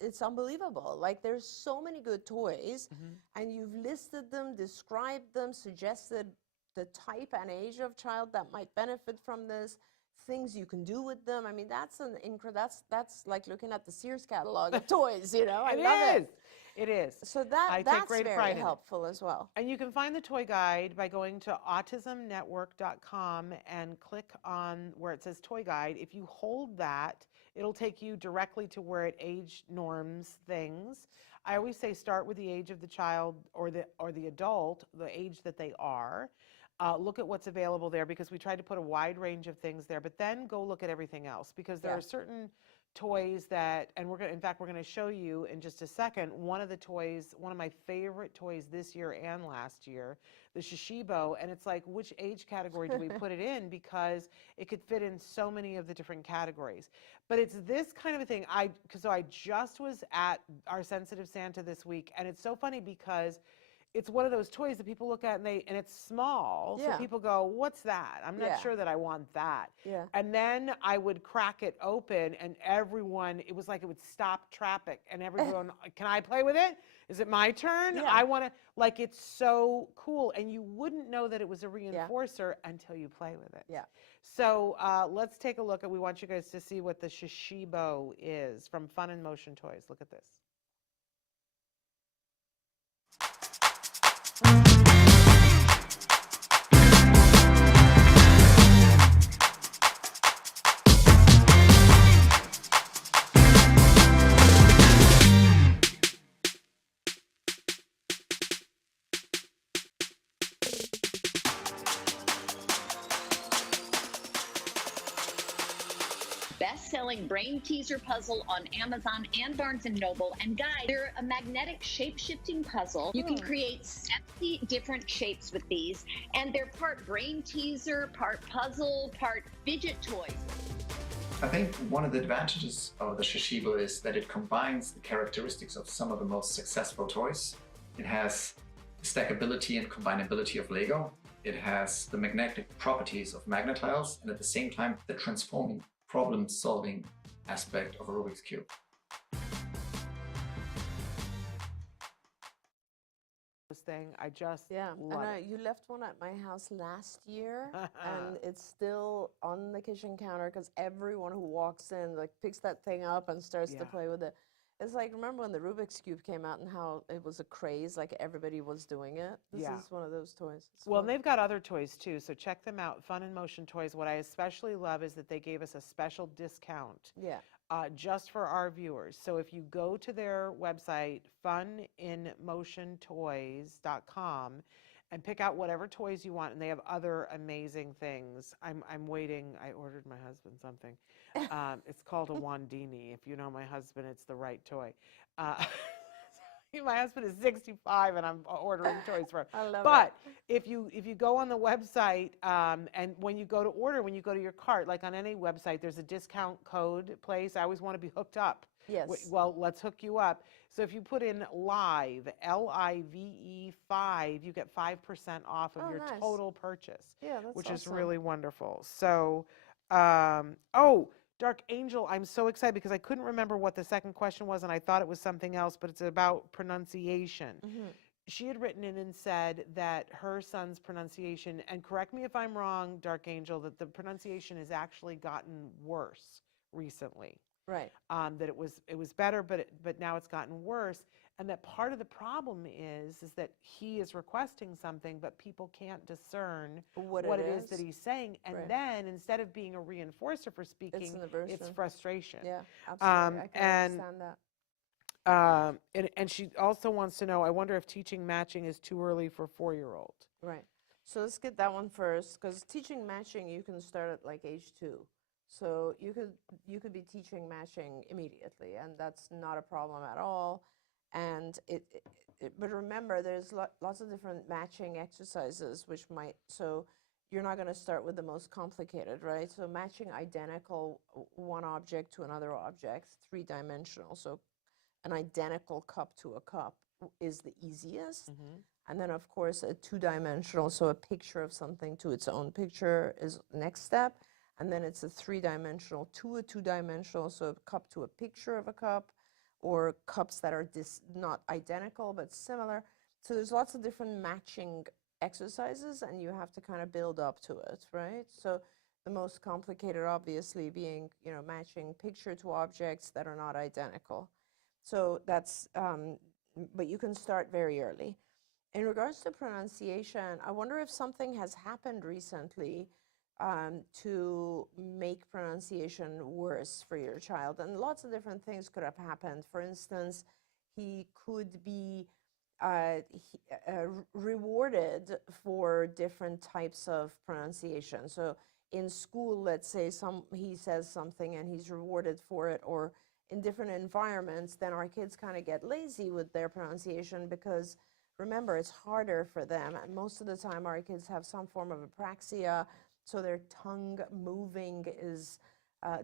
it's unbelievable. Like, there's so many good toys, and you've listed them, described them, suggested the type and age of child that might benefit from this, things you can do with them. I mean, that's that's like looking at the Sears catalog of toys, you know. I love it. It is. So I take that's great very pride in it. helpful as well. And you can find the toy guide by going to autismnetwork.com and click on where it says toy guide. If you hold that, it'll take you directly to where it age norms things. I always say start with the age of the child or the adult, the age that they are. Look at what's available there, because we tried to put a wide range of things there, but then go look at everything else, because there are certain toys that, and in fact, we're going to show you in just a second, one of my favorite toys this year and last year, the Shishibo, and it's like, which age category do we put it in, because it could fit in so many of the different categories. But it's this kind of a thing. So I just was at our Sensitive Santa this week, and it's so funny because it's one of those toys that people look at and it's small. So people go, what's that? I'm not sure that I want that. And then I would crack it open, and everyone, it was like it would stop traffic, and everyone, can I play with it? Is it my turn? I want to, like, it's so cool. And you wouldn't know that it was a reinforcer until you play with it. So let's take a look we want you guys to see what the Shishibo is from Fun and Motion Toys. Look at this. Best-selling brain teaser puzzle on Amazon and Barnes & Noble. And guys, they're a magnetic shape-shifting puzzle. You can create 70 different shapes with these, and they're part brain teaser, part puzzle, part fidget toys. I think one of the advantages of the Shishibo is that it combines the characteristics of some of the most successful toys. It has the stackability and combinability of Lego. It has the magnetic properties of magnet tiles, and at the same time, the transforming problem-solving aspect of a Rubik's Cube. This thing, I just love it. You left one at my house last year, and it's still on the kitchen counter because everyone who walks in like picks that thing up and starts to play with it. It's like, remember when the Rubik's Cube came out and how it was a craze, like everybody was doing it? This is one of those toys. Well, and they've got other toys too, so check them out, Fun and Motion Toys. What I especially love is that they gave us a special discount just for our viewers. So if you go to their website, funinmotiontoys.com, and pick out whatever toys you want, and they have other amazing things. I'm waiting. I ordered my husband something. It's called a Wandini. If you know my husband, it's the right toy. My husband is 65, and I'm ordering toys for him. I love it. If you go on the website, and when you go to order, when you go to your cart, like on any website, there's a discount code place. I always want to be hooked up. Yes. Well, let's hook you up. So if you put in LIVE, L-I-V-E 5, you get 5% off of your total purchase. Yeah, that's which awesome. is really wonderful. So, Dark Angel, I'm so excited because I couldn't remember what the second question was, and I thought it was something else, but it's about pronunciation. She had written in and said that her son's pronunciation, and correct me if I'm wrong, Dark Angel, that the pronunciation has actually gotten worse recently. Right. That it was better, but now it's gotten worse, and that part of the problem is that he is requesting something, but people can't discern what it is that he's saying, and then instead of being a reinforcer for speaking, it's frustration. Yeah, absolutely. I can understand that. And she also wants to know, I wonder if teaching matching is too early for 4-year-old. Right. So let's get that one first, because teaching matching you can start at like age 2. So you could be teaching matching immediately, and that's not a problem at all. And but remember, there's lots of different matching exercises, which so you're not going to start with the most complicated, right? So matching identical one object to another object, 3-dimensional. So an identical cup to a cup is the easiest. And then, of course, a 2-dimensional, so a picture of something to its own picture is next step. And then it's a 3-dimensional to a 2-dimensional, so a cup to a picture of a cup, or cups that are not identical but similar. So there's lots of different matching exercises, and you have to kind of build up to it, right? So the most complicated, obviously, being, matching picture to objects that are not identical. So that's, but you can start very early. In regards to pronunciation, I wonder if something has happened recently to make pronunciation worse for your child. And lots of different things could have happened. For instance, he could be rewarded for different types of pronunciation. So in school, let's say he says something and he's rewarded for it, or in different environments, then our kids kind of get lazy with their pronunciation because, remember, it's harder for them. And most of the time, our kids have some form of apraxia, so their tongue moving is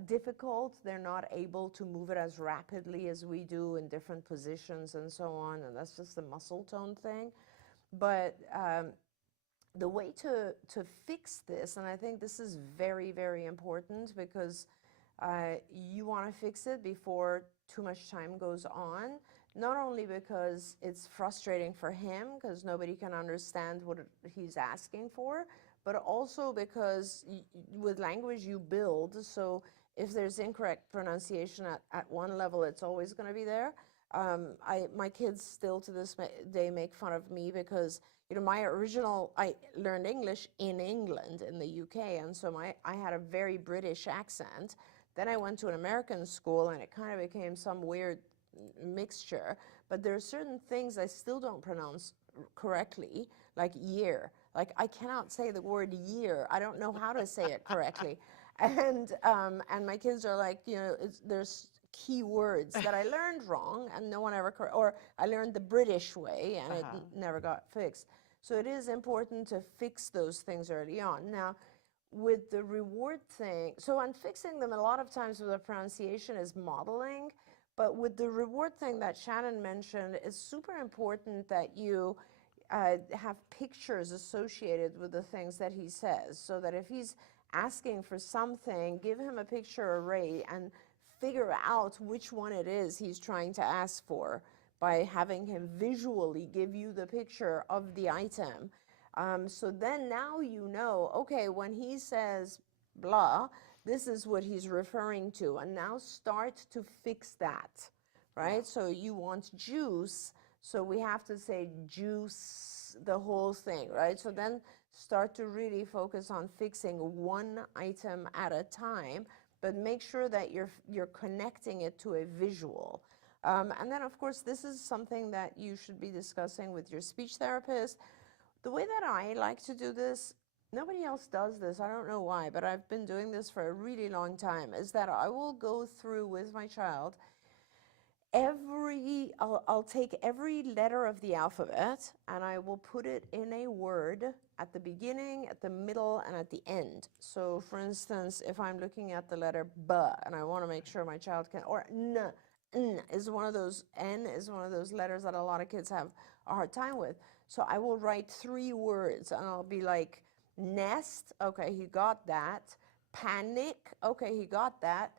difficult. They're not able to move it as rapidly as we do in different positions and so on, and that's just the muscle tone thing. But the way to fix this, and I think this is very, very important, because you want to fix it before too much time goes on, not only because it's frustrating for him because nobody can understand what he's asking for, but also because with language you build, so if there's incorrect pronunciation at one level, it's always going to be there. My kids still to this day make fun of me because, I learned English in England, in the UK, and so I had a very British accent. Then I went to an American school, and it kind of became some weird mixture. But there are certain things I still don't pronounce correctly, like year. Like, I cannot say the word year. I don't know how to say it correctly. And my kids are like, there's key words that I learned wrong, and no one ever, or I learned the British way, and it never got fixed. So it is important to fix those things early on. Now, with the reward thing, so I'm fixing them a lot of times with the pronunciation is modeling, but with the reward thing that Shannon mentioned, it's super important that you have pictures associated with the things that he says, so that if he's asking for something, give him a picture array and figure out which one it is he's trying to ask for by having him visually give you the picture of the item. So then now you know, okay, when he says blah, this is what he's referring to, and now start to fix that, right? Yeah. So you want juice, so we have to say juice, the whole thing, right? So then start to really focus on fixing one item at a time, but make sure that you're connecting it to a visual. And then, of course, this is something that you should be discussing with your speech therapist. The way that I like to do this, nobody else does this, I don't know why, but I've been doing this for a really long time, is that I will go through with my child I'll take every letter of the alphabet and I will put it in a word at the beginning, at the middle, and at the end. So for instance, if I'm looking at the letter B and I want to make sure my child can, or N is one of those, N is one of those letters that a lot of kids have a hard time with. So I will write 3 words and I'll be like, nest, okay, he got that. Panic, okay, he got that.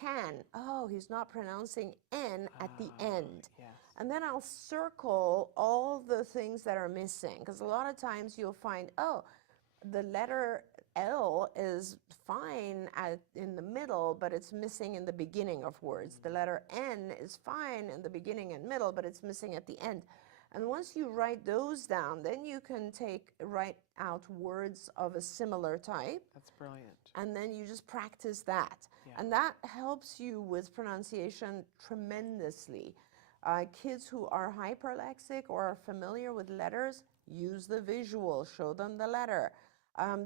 Can, oh, he's not pronouncing N at the end. Yes. And then I'll circle all the things that are missing, because a lot of times you'll find, oh, the letter L is fine in the middle, but it's missing in the beginning of words. The letter N is fine in the beginning and middle, but it's missing at the end. And once you write those down, then you can write out words of a similar type. That's brilliant. And then you just practice that. Yeah. And that helps you with pronunciation tremendously. Kids who are hyperlexic or are familiar with letters, use the visual, show them the letter.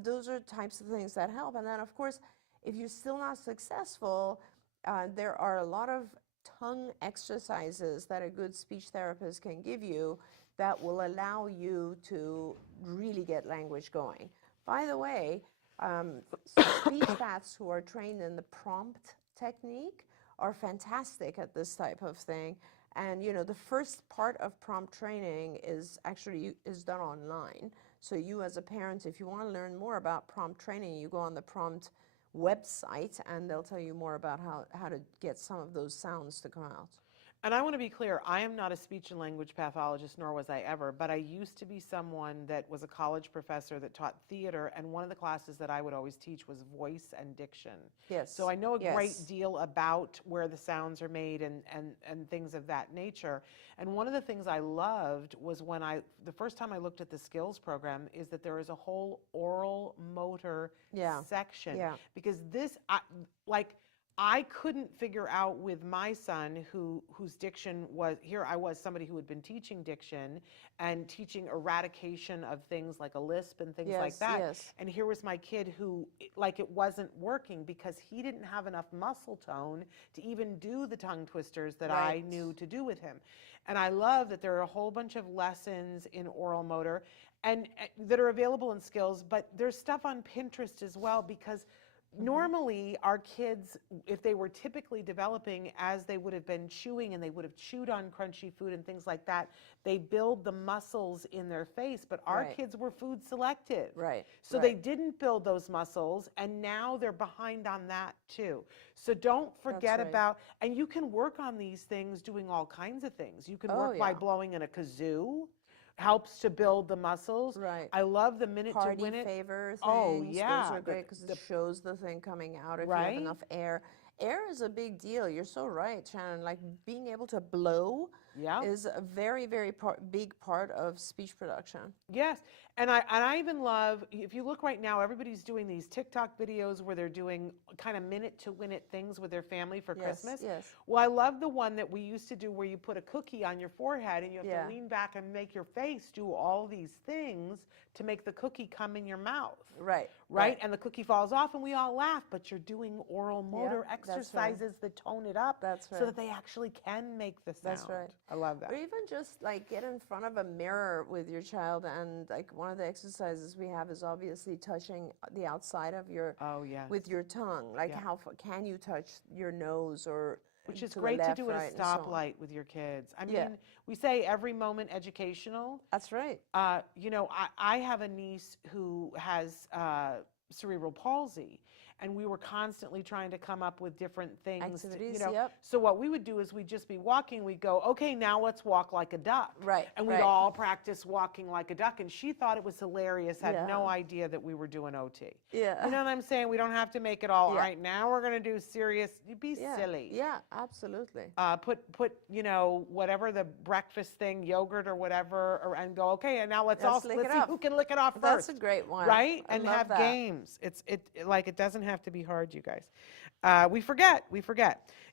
Those are types of things that help. And then, of course, if you're still not successful, there are a lot of tongue exercises that a good speech therapist can give you that will allow you to really get language going. By the way, speech paths who are trained in the prompt technique are fantastic at this type of thing. And the first part of prompt training is done online. So you as a parent, if you want to learn more about prompt training, you go on the prompt website and they'll tell you more about how to get some of those sounds to come out. And I want to be clear, I am not a speech and language pathologist, nor was I ever, but I used to be someone that was a college professor that taught theater, and one of the classes that I would always teach was voice and diction. Yes. So I know a yes. great deal about where the sounds are made and things of that nature. And one of the things I loved was when the first time I looked at the skills program is that there is a whole oral motor section. Yeah. Because I couldn't figure out with my son whose diction was, here I was somebody who had been teaching diction and teaching eradication of things like a lisp and things like that. Yes. And here was my kid who, like, it wasn't working because he didn't have enough muscle tone to even do the tongue twisters that I knew to do with him. And I love that there are a whole bunch of lessons in oral motor and that are available in skills, but there's stuff on Pinterest as well, because normally our kids, if they were typically developing as they would have been chewing and they would have chewed on crunchy food and things like that, they build the muscles in their face, but our kids were food selective. So they didn't build those muscles, and now they're behind on that too. So don't forget about, and you can work on these things doing all kinds of things. You can work by blowing in a kazoo. Helps to build the muscles. I love the minute to win it. Party favor things. Oh, yeah. Those are great because it shows the thing coming out if you have enough air. Air is a big deal. You're so right, Shannon. Like, being able to blow is a very, very big part of speech production. Yes. And I even love, if you look right now, everybody's doing these TikTok videos where they're doing kind of minute to win it things with their family for Christmas. Well, I love the one that we used to do where you put a cookie on your forehead and you have to lean back and make your face do all these things to make the cookie come in your mouth. Right? And the cookie falls off and we all laugh, but you're doing oral motor exercises that tone it up so that they actually can make the sound. I love that. Or even just like get in front of a mirror with your child, and like one of the exercises we have is obviously touching the outside of your with your tongue. Like how can you touch your nose, or which is to great the to left, do at right, a stoplight with your kids. I mean, we say every moment educational. That's right. You know, I have a niece who has cerebral palsy, and we were constantly trying to come up with different things. Activities, So what we would do is we'd just be walking, we'd go, okay, now let's walk like a duck. And we'd all practice walking like a duck, and she thought it was hilarious, had no idea that we were doing OT. You know what I'm saying? We don't have to make it all right, now we're gonna do serious, be silly. Absolutely. Put you know, whatever the breakfast thing, yogurt or whatever, and go, okay, and now let's see who can lick it off first. That's a great one. Right? And have games. It doesn't have to be hard, you guys. We forget.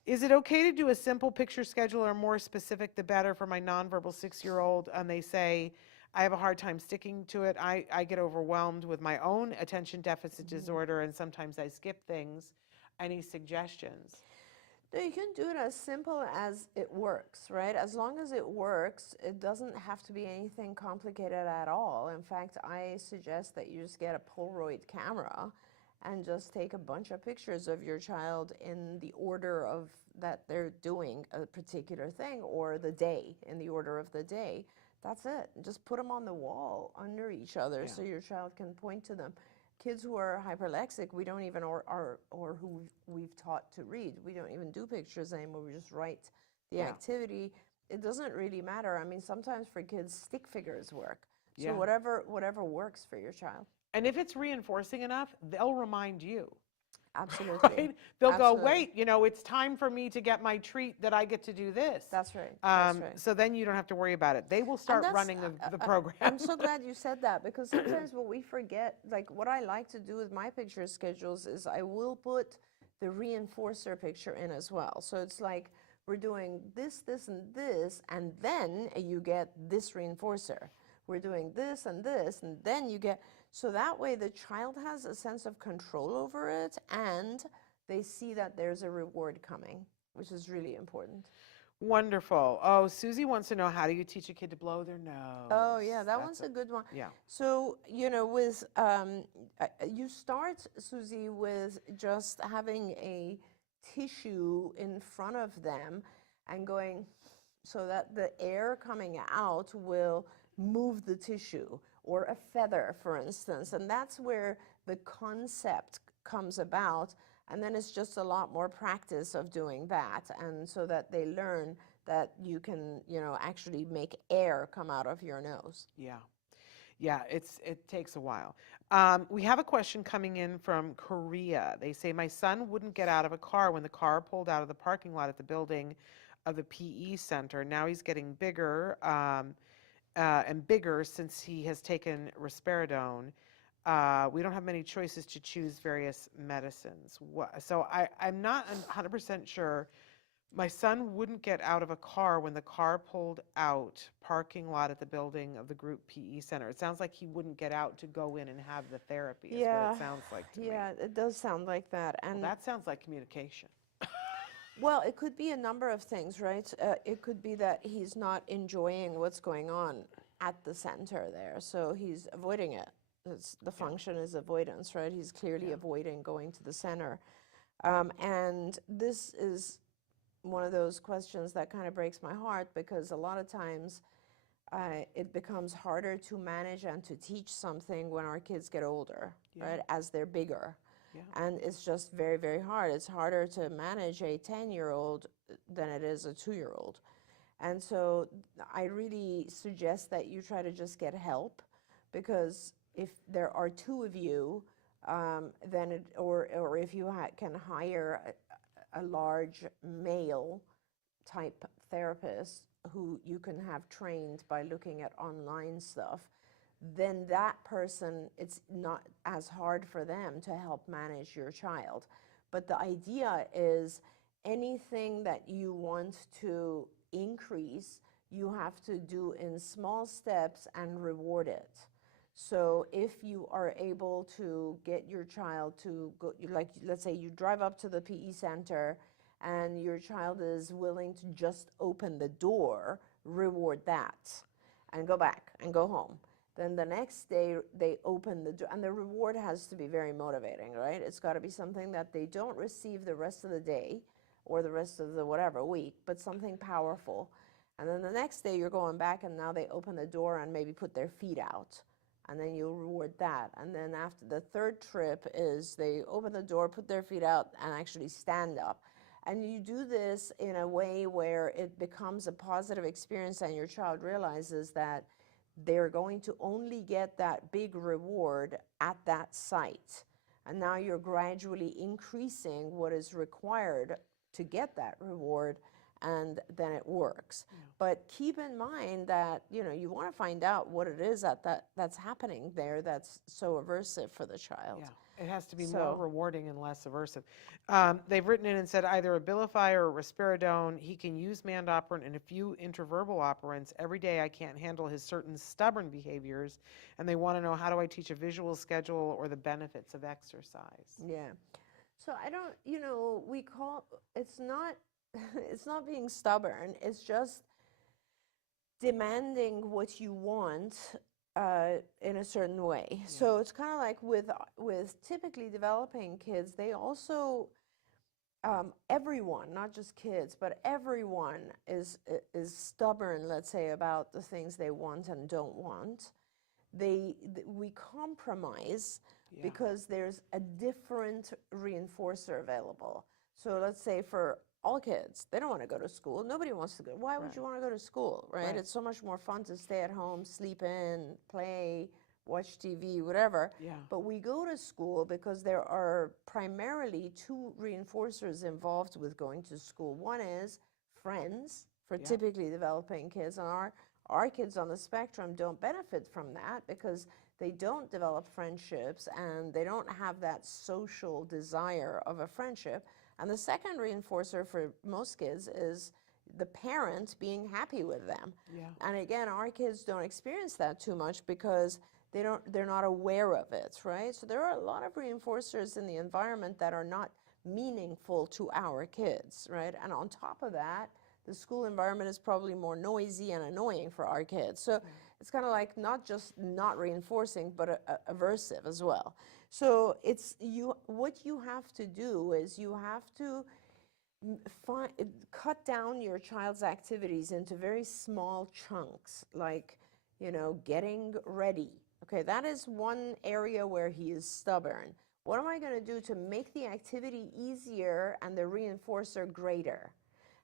Is it okay to do a simple picture schedule, or more specific the better, for my nonverbal 6-year-old? And they say, I have a hard time sticking to it. I get overwhelmed with my own attention deficit disorder, and sometimes I skip things. Any suggestions? No, you can do it as simple as it works, right? As long as it works, it doesn't have to be anything complicated at all. In fact, I suggest that you just get a Polaroid camera and just take a bunch of pictures of your child in the order of that they're doing a particular thing, or the day, in the order of the day. That's it. Just put them on the wall under each other so your child can point to them. Kids who are hyperlexic, we don't even, or who we've taught to read, we don't even do pictures anymore. We just write the activity. It doesn't really matter. I mean, sometimes for kids, stick figures work. So whatever works for your child. And if it's reinforcing enough, they'll remind you. Absolutely. Right? They'll go, wait, you know, it's time for me to get my treat that I get to do this. That's right. That's right. So then you don't have to worry about it. They will start running the program. I'm so glad you said that, because sometimes what we forget, like what I like to do with my picture schedules is I will put the reinforcer picture in as well. So it's like we're doing this, this, and then you get this reinforcer. We're doing this, and then you get, so that way the child has a sense of control over it, and they see that there's a reward coming, which is really important. Wonderful. Oh, Susie wants to know, how do you teach a kid to blow their nose? Oh, yeah, that one's a good one. Yeah. So, you know, with, you start, Susie, with just having a tissue in front of them and going, so that the air coming out will move the tissue, or a feather, for instance. And that's where the concept comes about. And then it's just a lot more practice of doing that, and so that they learn that you can, actually make air come out of your nose. Yeah. Yeah, it takes a while. We have a question coming in from Korea. They say, my son wouldn't get out of a car when the car pulled out of the parking lot at the building of the PE center. Now he's getting bigger and bigger since he has taken risperidone. We don't have many choices to choose various medicines. So I'm not 100% sure. My son wouldn't get out of a car when the car pulled out parking lot at the building of the group PE center. It sounds like he wouldn't get out to go in and have the therapy is what it sounds like to me. Yeah, it does sound like that. And Well, that sounds like communication. well, it could be a number of things, right? It could be that he's not enjoying what's going on at the center there, so he's avoiding it. The function is avoidance, right? He's clearly avoiding going to the center. And this is one of those questions that kind of breaks my heart, because a lot of times it becomes harder to manage and to teach something when our kids get older, right, as they're bigger. Yeah. And it's just very, very hard. It's harder to manage a 10-year-old than it is a 2-year-old. And so I really suggest that you try to just get help, because if there are two of you, then or if you can hire a large male type therapist who you can have trained by looking at online stuff, then that person, it's not as hard for them to help manage your child. But the idea is anything that you want to increase, you have to do in small steps and reward it. So if you are able to get your child to go, like let's say you drive up to the PE center and your child is willing to just open the door, reward that and go back and go home. Then the next day they open the door, and the reward has to be very motivating, right? It's got to be something that they don't receive the rest of the day or the rest of the whatever week, but something powerful. And then the next day you're going back and now they open the door and maybe put their feet out. And then you'll reward that. And then after the third trip is they open the door, put their feet out, and actually stand up. And you do this in a way where it becomes a positive experience and your child realizes that they're going to only get that big reward at that site. And now you're gradually increasing what is required to get that reward, and then it works. But keep in mind that, you want to find out what it is that's happening there that's so aversive for the child. Yeah, it has to be more rewarding and less aversive. They've written in and said either Abilify or risperidone. He can use mandoprine and a few intraverbal operants. Every day I can't handle his certain stubborn behaviors, and they want to know, how do I teach a visual schedule or the benefits of exercise? Yeah. So I don't, it's not, it's not being stubborn. It's just demanding what you want in a certain way. Yeah. So it's kind of like with typically developing kids, they also everyone, not just kids, but everyone is stubborn, let's say, about the things they want and don't want. We compromise because there's a different reinforcer available. So let's say for all kids, they don't want to go to school. Nobody wants to go. Why would you want to go to school, right? It's so much more fun to stay at home, sleep in, play, watch TV, whatever. Yeah. But we go to school because there are primarily two reinforcers involved with going to school. One is friends for typically developing kids, and our kids on the spectrum don't benefit from that because they don't develop friendships and they don't have that social desire of a friendship. And the second reinforcer for most kids is the parent being happy with them. Yeah. And again, our kids don't experience that too much because they're not aware of it, right? So there are a lot of reinforcers in the environment that are not meaningful to our kids, right? And on top of that, the school environment is probably more noisy and annoying for our kids. So it's kind of like not just not reinforcing, but aversive as well. So what you have to do is you have to cut down your child's activities into very small chunks, like, getting ready. Okay, that is one area where he is stubborn. What am I going to do to make the activity easier and the reinforcer greater?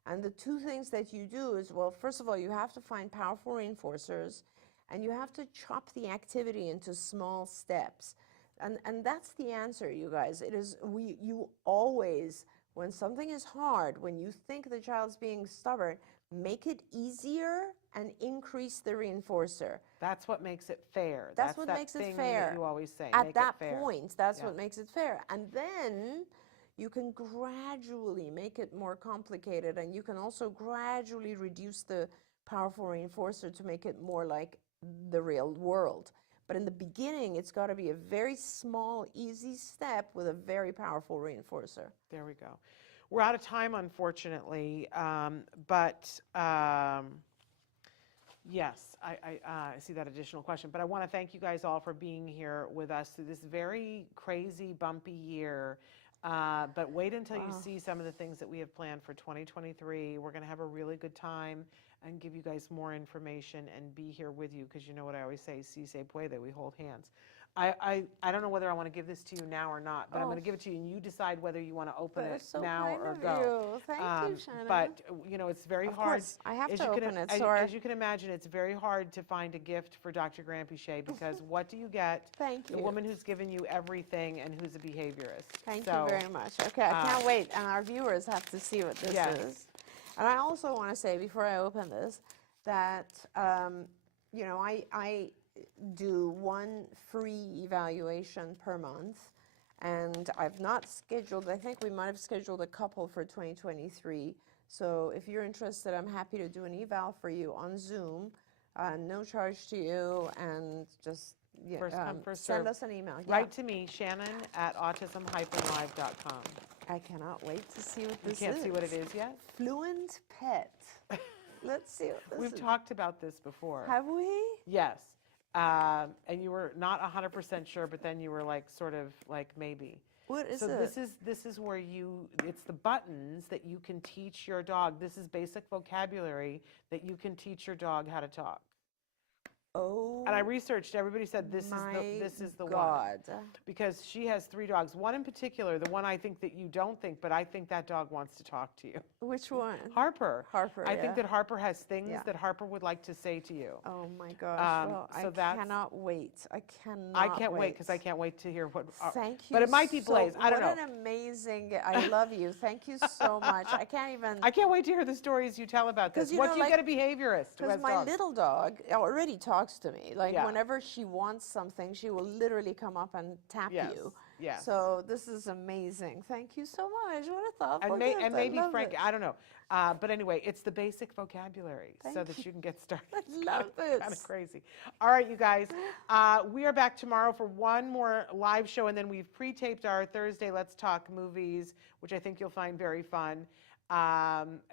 And the two things that you do is, well, first of all, you have to find powerful reinforcers, and you have to chop the activity into small steps. And that's the answer, you guys. It is, you always, when something is hard, when you think the child's being stubborn, make it easier and increase the reinforcer. That's what makes it fair. That's what makes it fair. That you always say. At make that it fair. point, that's Yeah. what makes it fair. And then you can gradually make it more complicated, and you can also gradually reduce the powerful reinforcer to make it more like the real world. But in the beginning, it's got to be a very small, easy step with a very powerful reinforcer. There we go. We're out of time, unfortunately, yes, I see that additional question. But I want to thank you guys all for being here with us through this very crazy, bumpy year. But wait until you see some of the things that we have planned for 2023. We're going to have a really good time and give you guys more information and be here with you, because you know what I always say, si se puede, we hold hands. I don't know whether I want to give this to you now or not, but I'm going to give it to you, and you decide whether you want to open it so now kind or of go. you. Thank you, Shannon. But you know, it's very Of hard. course, I have as to you can, open it. as, Sorry. as you can imagine, it's very hard to find a gift for Dr. Granpeesheh, because what do you get? Thank you. The woman who's given you everything and who's a behaviorist. Thank So, you very much. Okay, I can't wait, and our viewers have to see what this Yes. is. And I also want to say, before I open this, that you know, I do one free evaluation per month, and I've not scheduled, I think we might have scheduled a couple for 2023. So if you're interested, I'm happy to do an eval for you on Zoom, no charge to you, and just First come, first send serve. us an email. Yeah. Write to me, Shannon@autism-live.com. I cannot wait to see what You this is. can't see what it is yet? Fluent Pet. Let's see what this We've is. talked about this before. Have we? Yes. And you were not 100% sure, but then you were like, sort of like, maybe. What is So it? this is where it's the buttons that you can teach your dog. This is basic vocabulary that you can teach your dog how to talk. Oh. And I researched, everybody said this is the one. God. Because she has 3 dogs. One in particular, the one I think that you don't think, but I think that dog wants to talk to you. Which one? Harper. Harper, I think yeah. that Harper has things Yeah. that Harper would like to say to you. Oh my gosh. Well, so I that's- cannot wait. I cannot I can't wait, because I can't wait to hear what. Thank you. But it might be so- Blaze. I don't know. What an amazing. I love you. Thank you so much. I can't even. I can't wait to hear the stories you tell about this. 'Cause, you What know, do you like- get a behaviorist who Because has my dogs? little dog already talks to me. Like Yeah. whenever she wants something, she will literally come up and tap Yes, you. yes. So this is amazing. Thank you so much. What a thoughtful And, gift. and I maybe love Frank, it. I don't know. But anyway, it's the basic vocabulary so Thank that you. you can get started. I love this. Kind of crazy. All right, you guys. We are back tomorrow for one more live show, and then we've pre-taped our Thursday Let's Talk Movies, which I think you'll find very fun.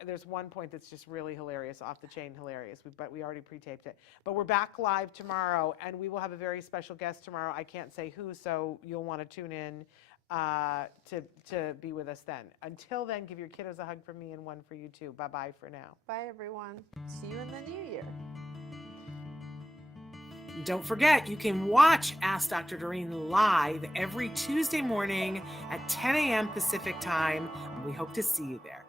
There's one point that's just really hilarious, off the chain hilarious, but we already pre-taped it. But we're back live tomorrow, and we will have a very special guest tomorrow. I can't say who, so you'll want to tune in to be with us then. Until then, give your kiddos a hug from me and one for you too. Bye-bye for now. Bye, everyone. See you in the new year. Don't forget, you can watch Ask Dr. Doreen live every Tuesday morning at 10 a.m. Pacific time. We hope to see you there.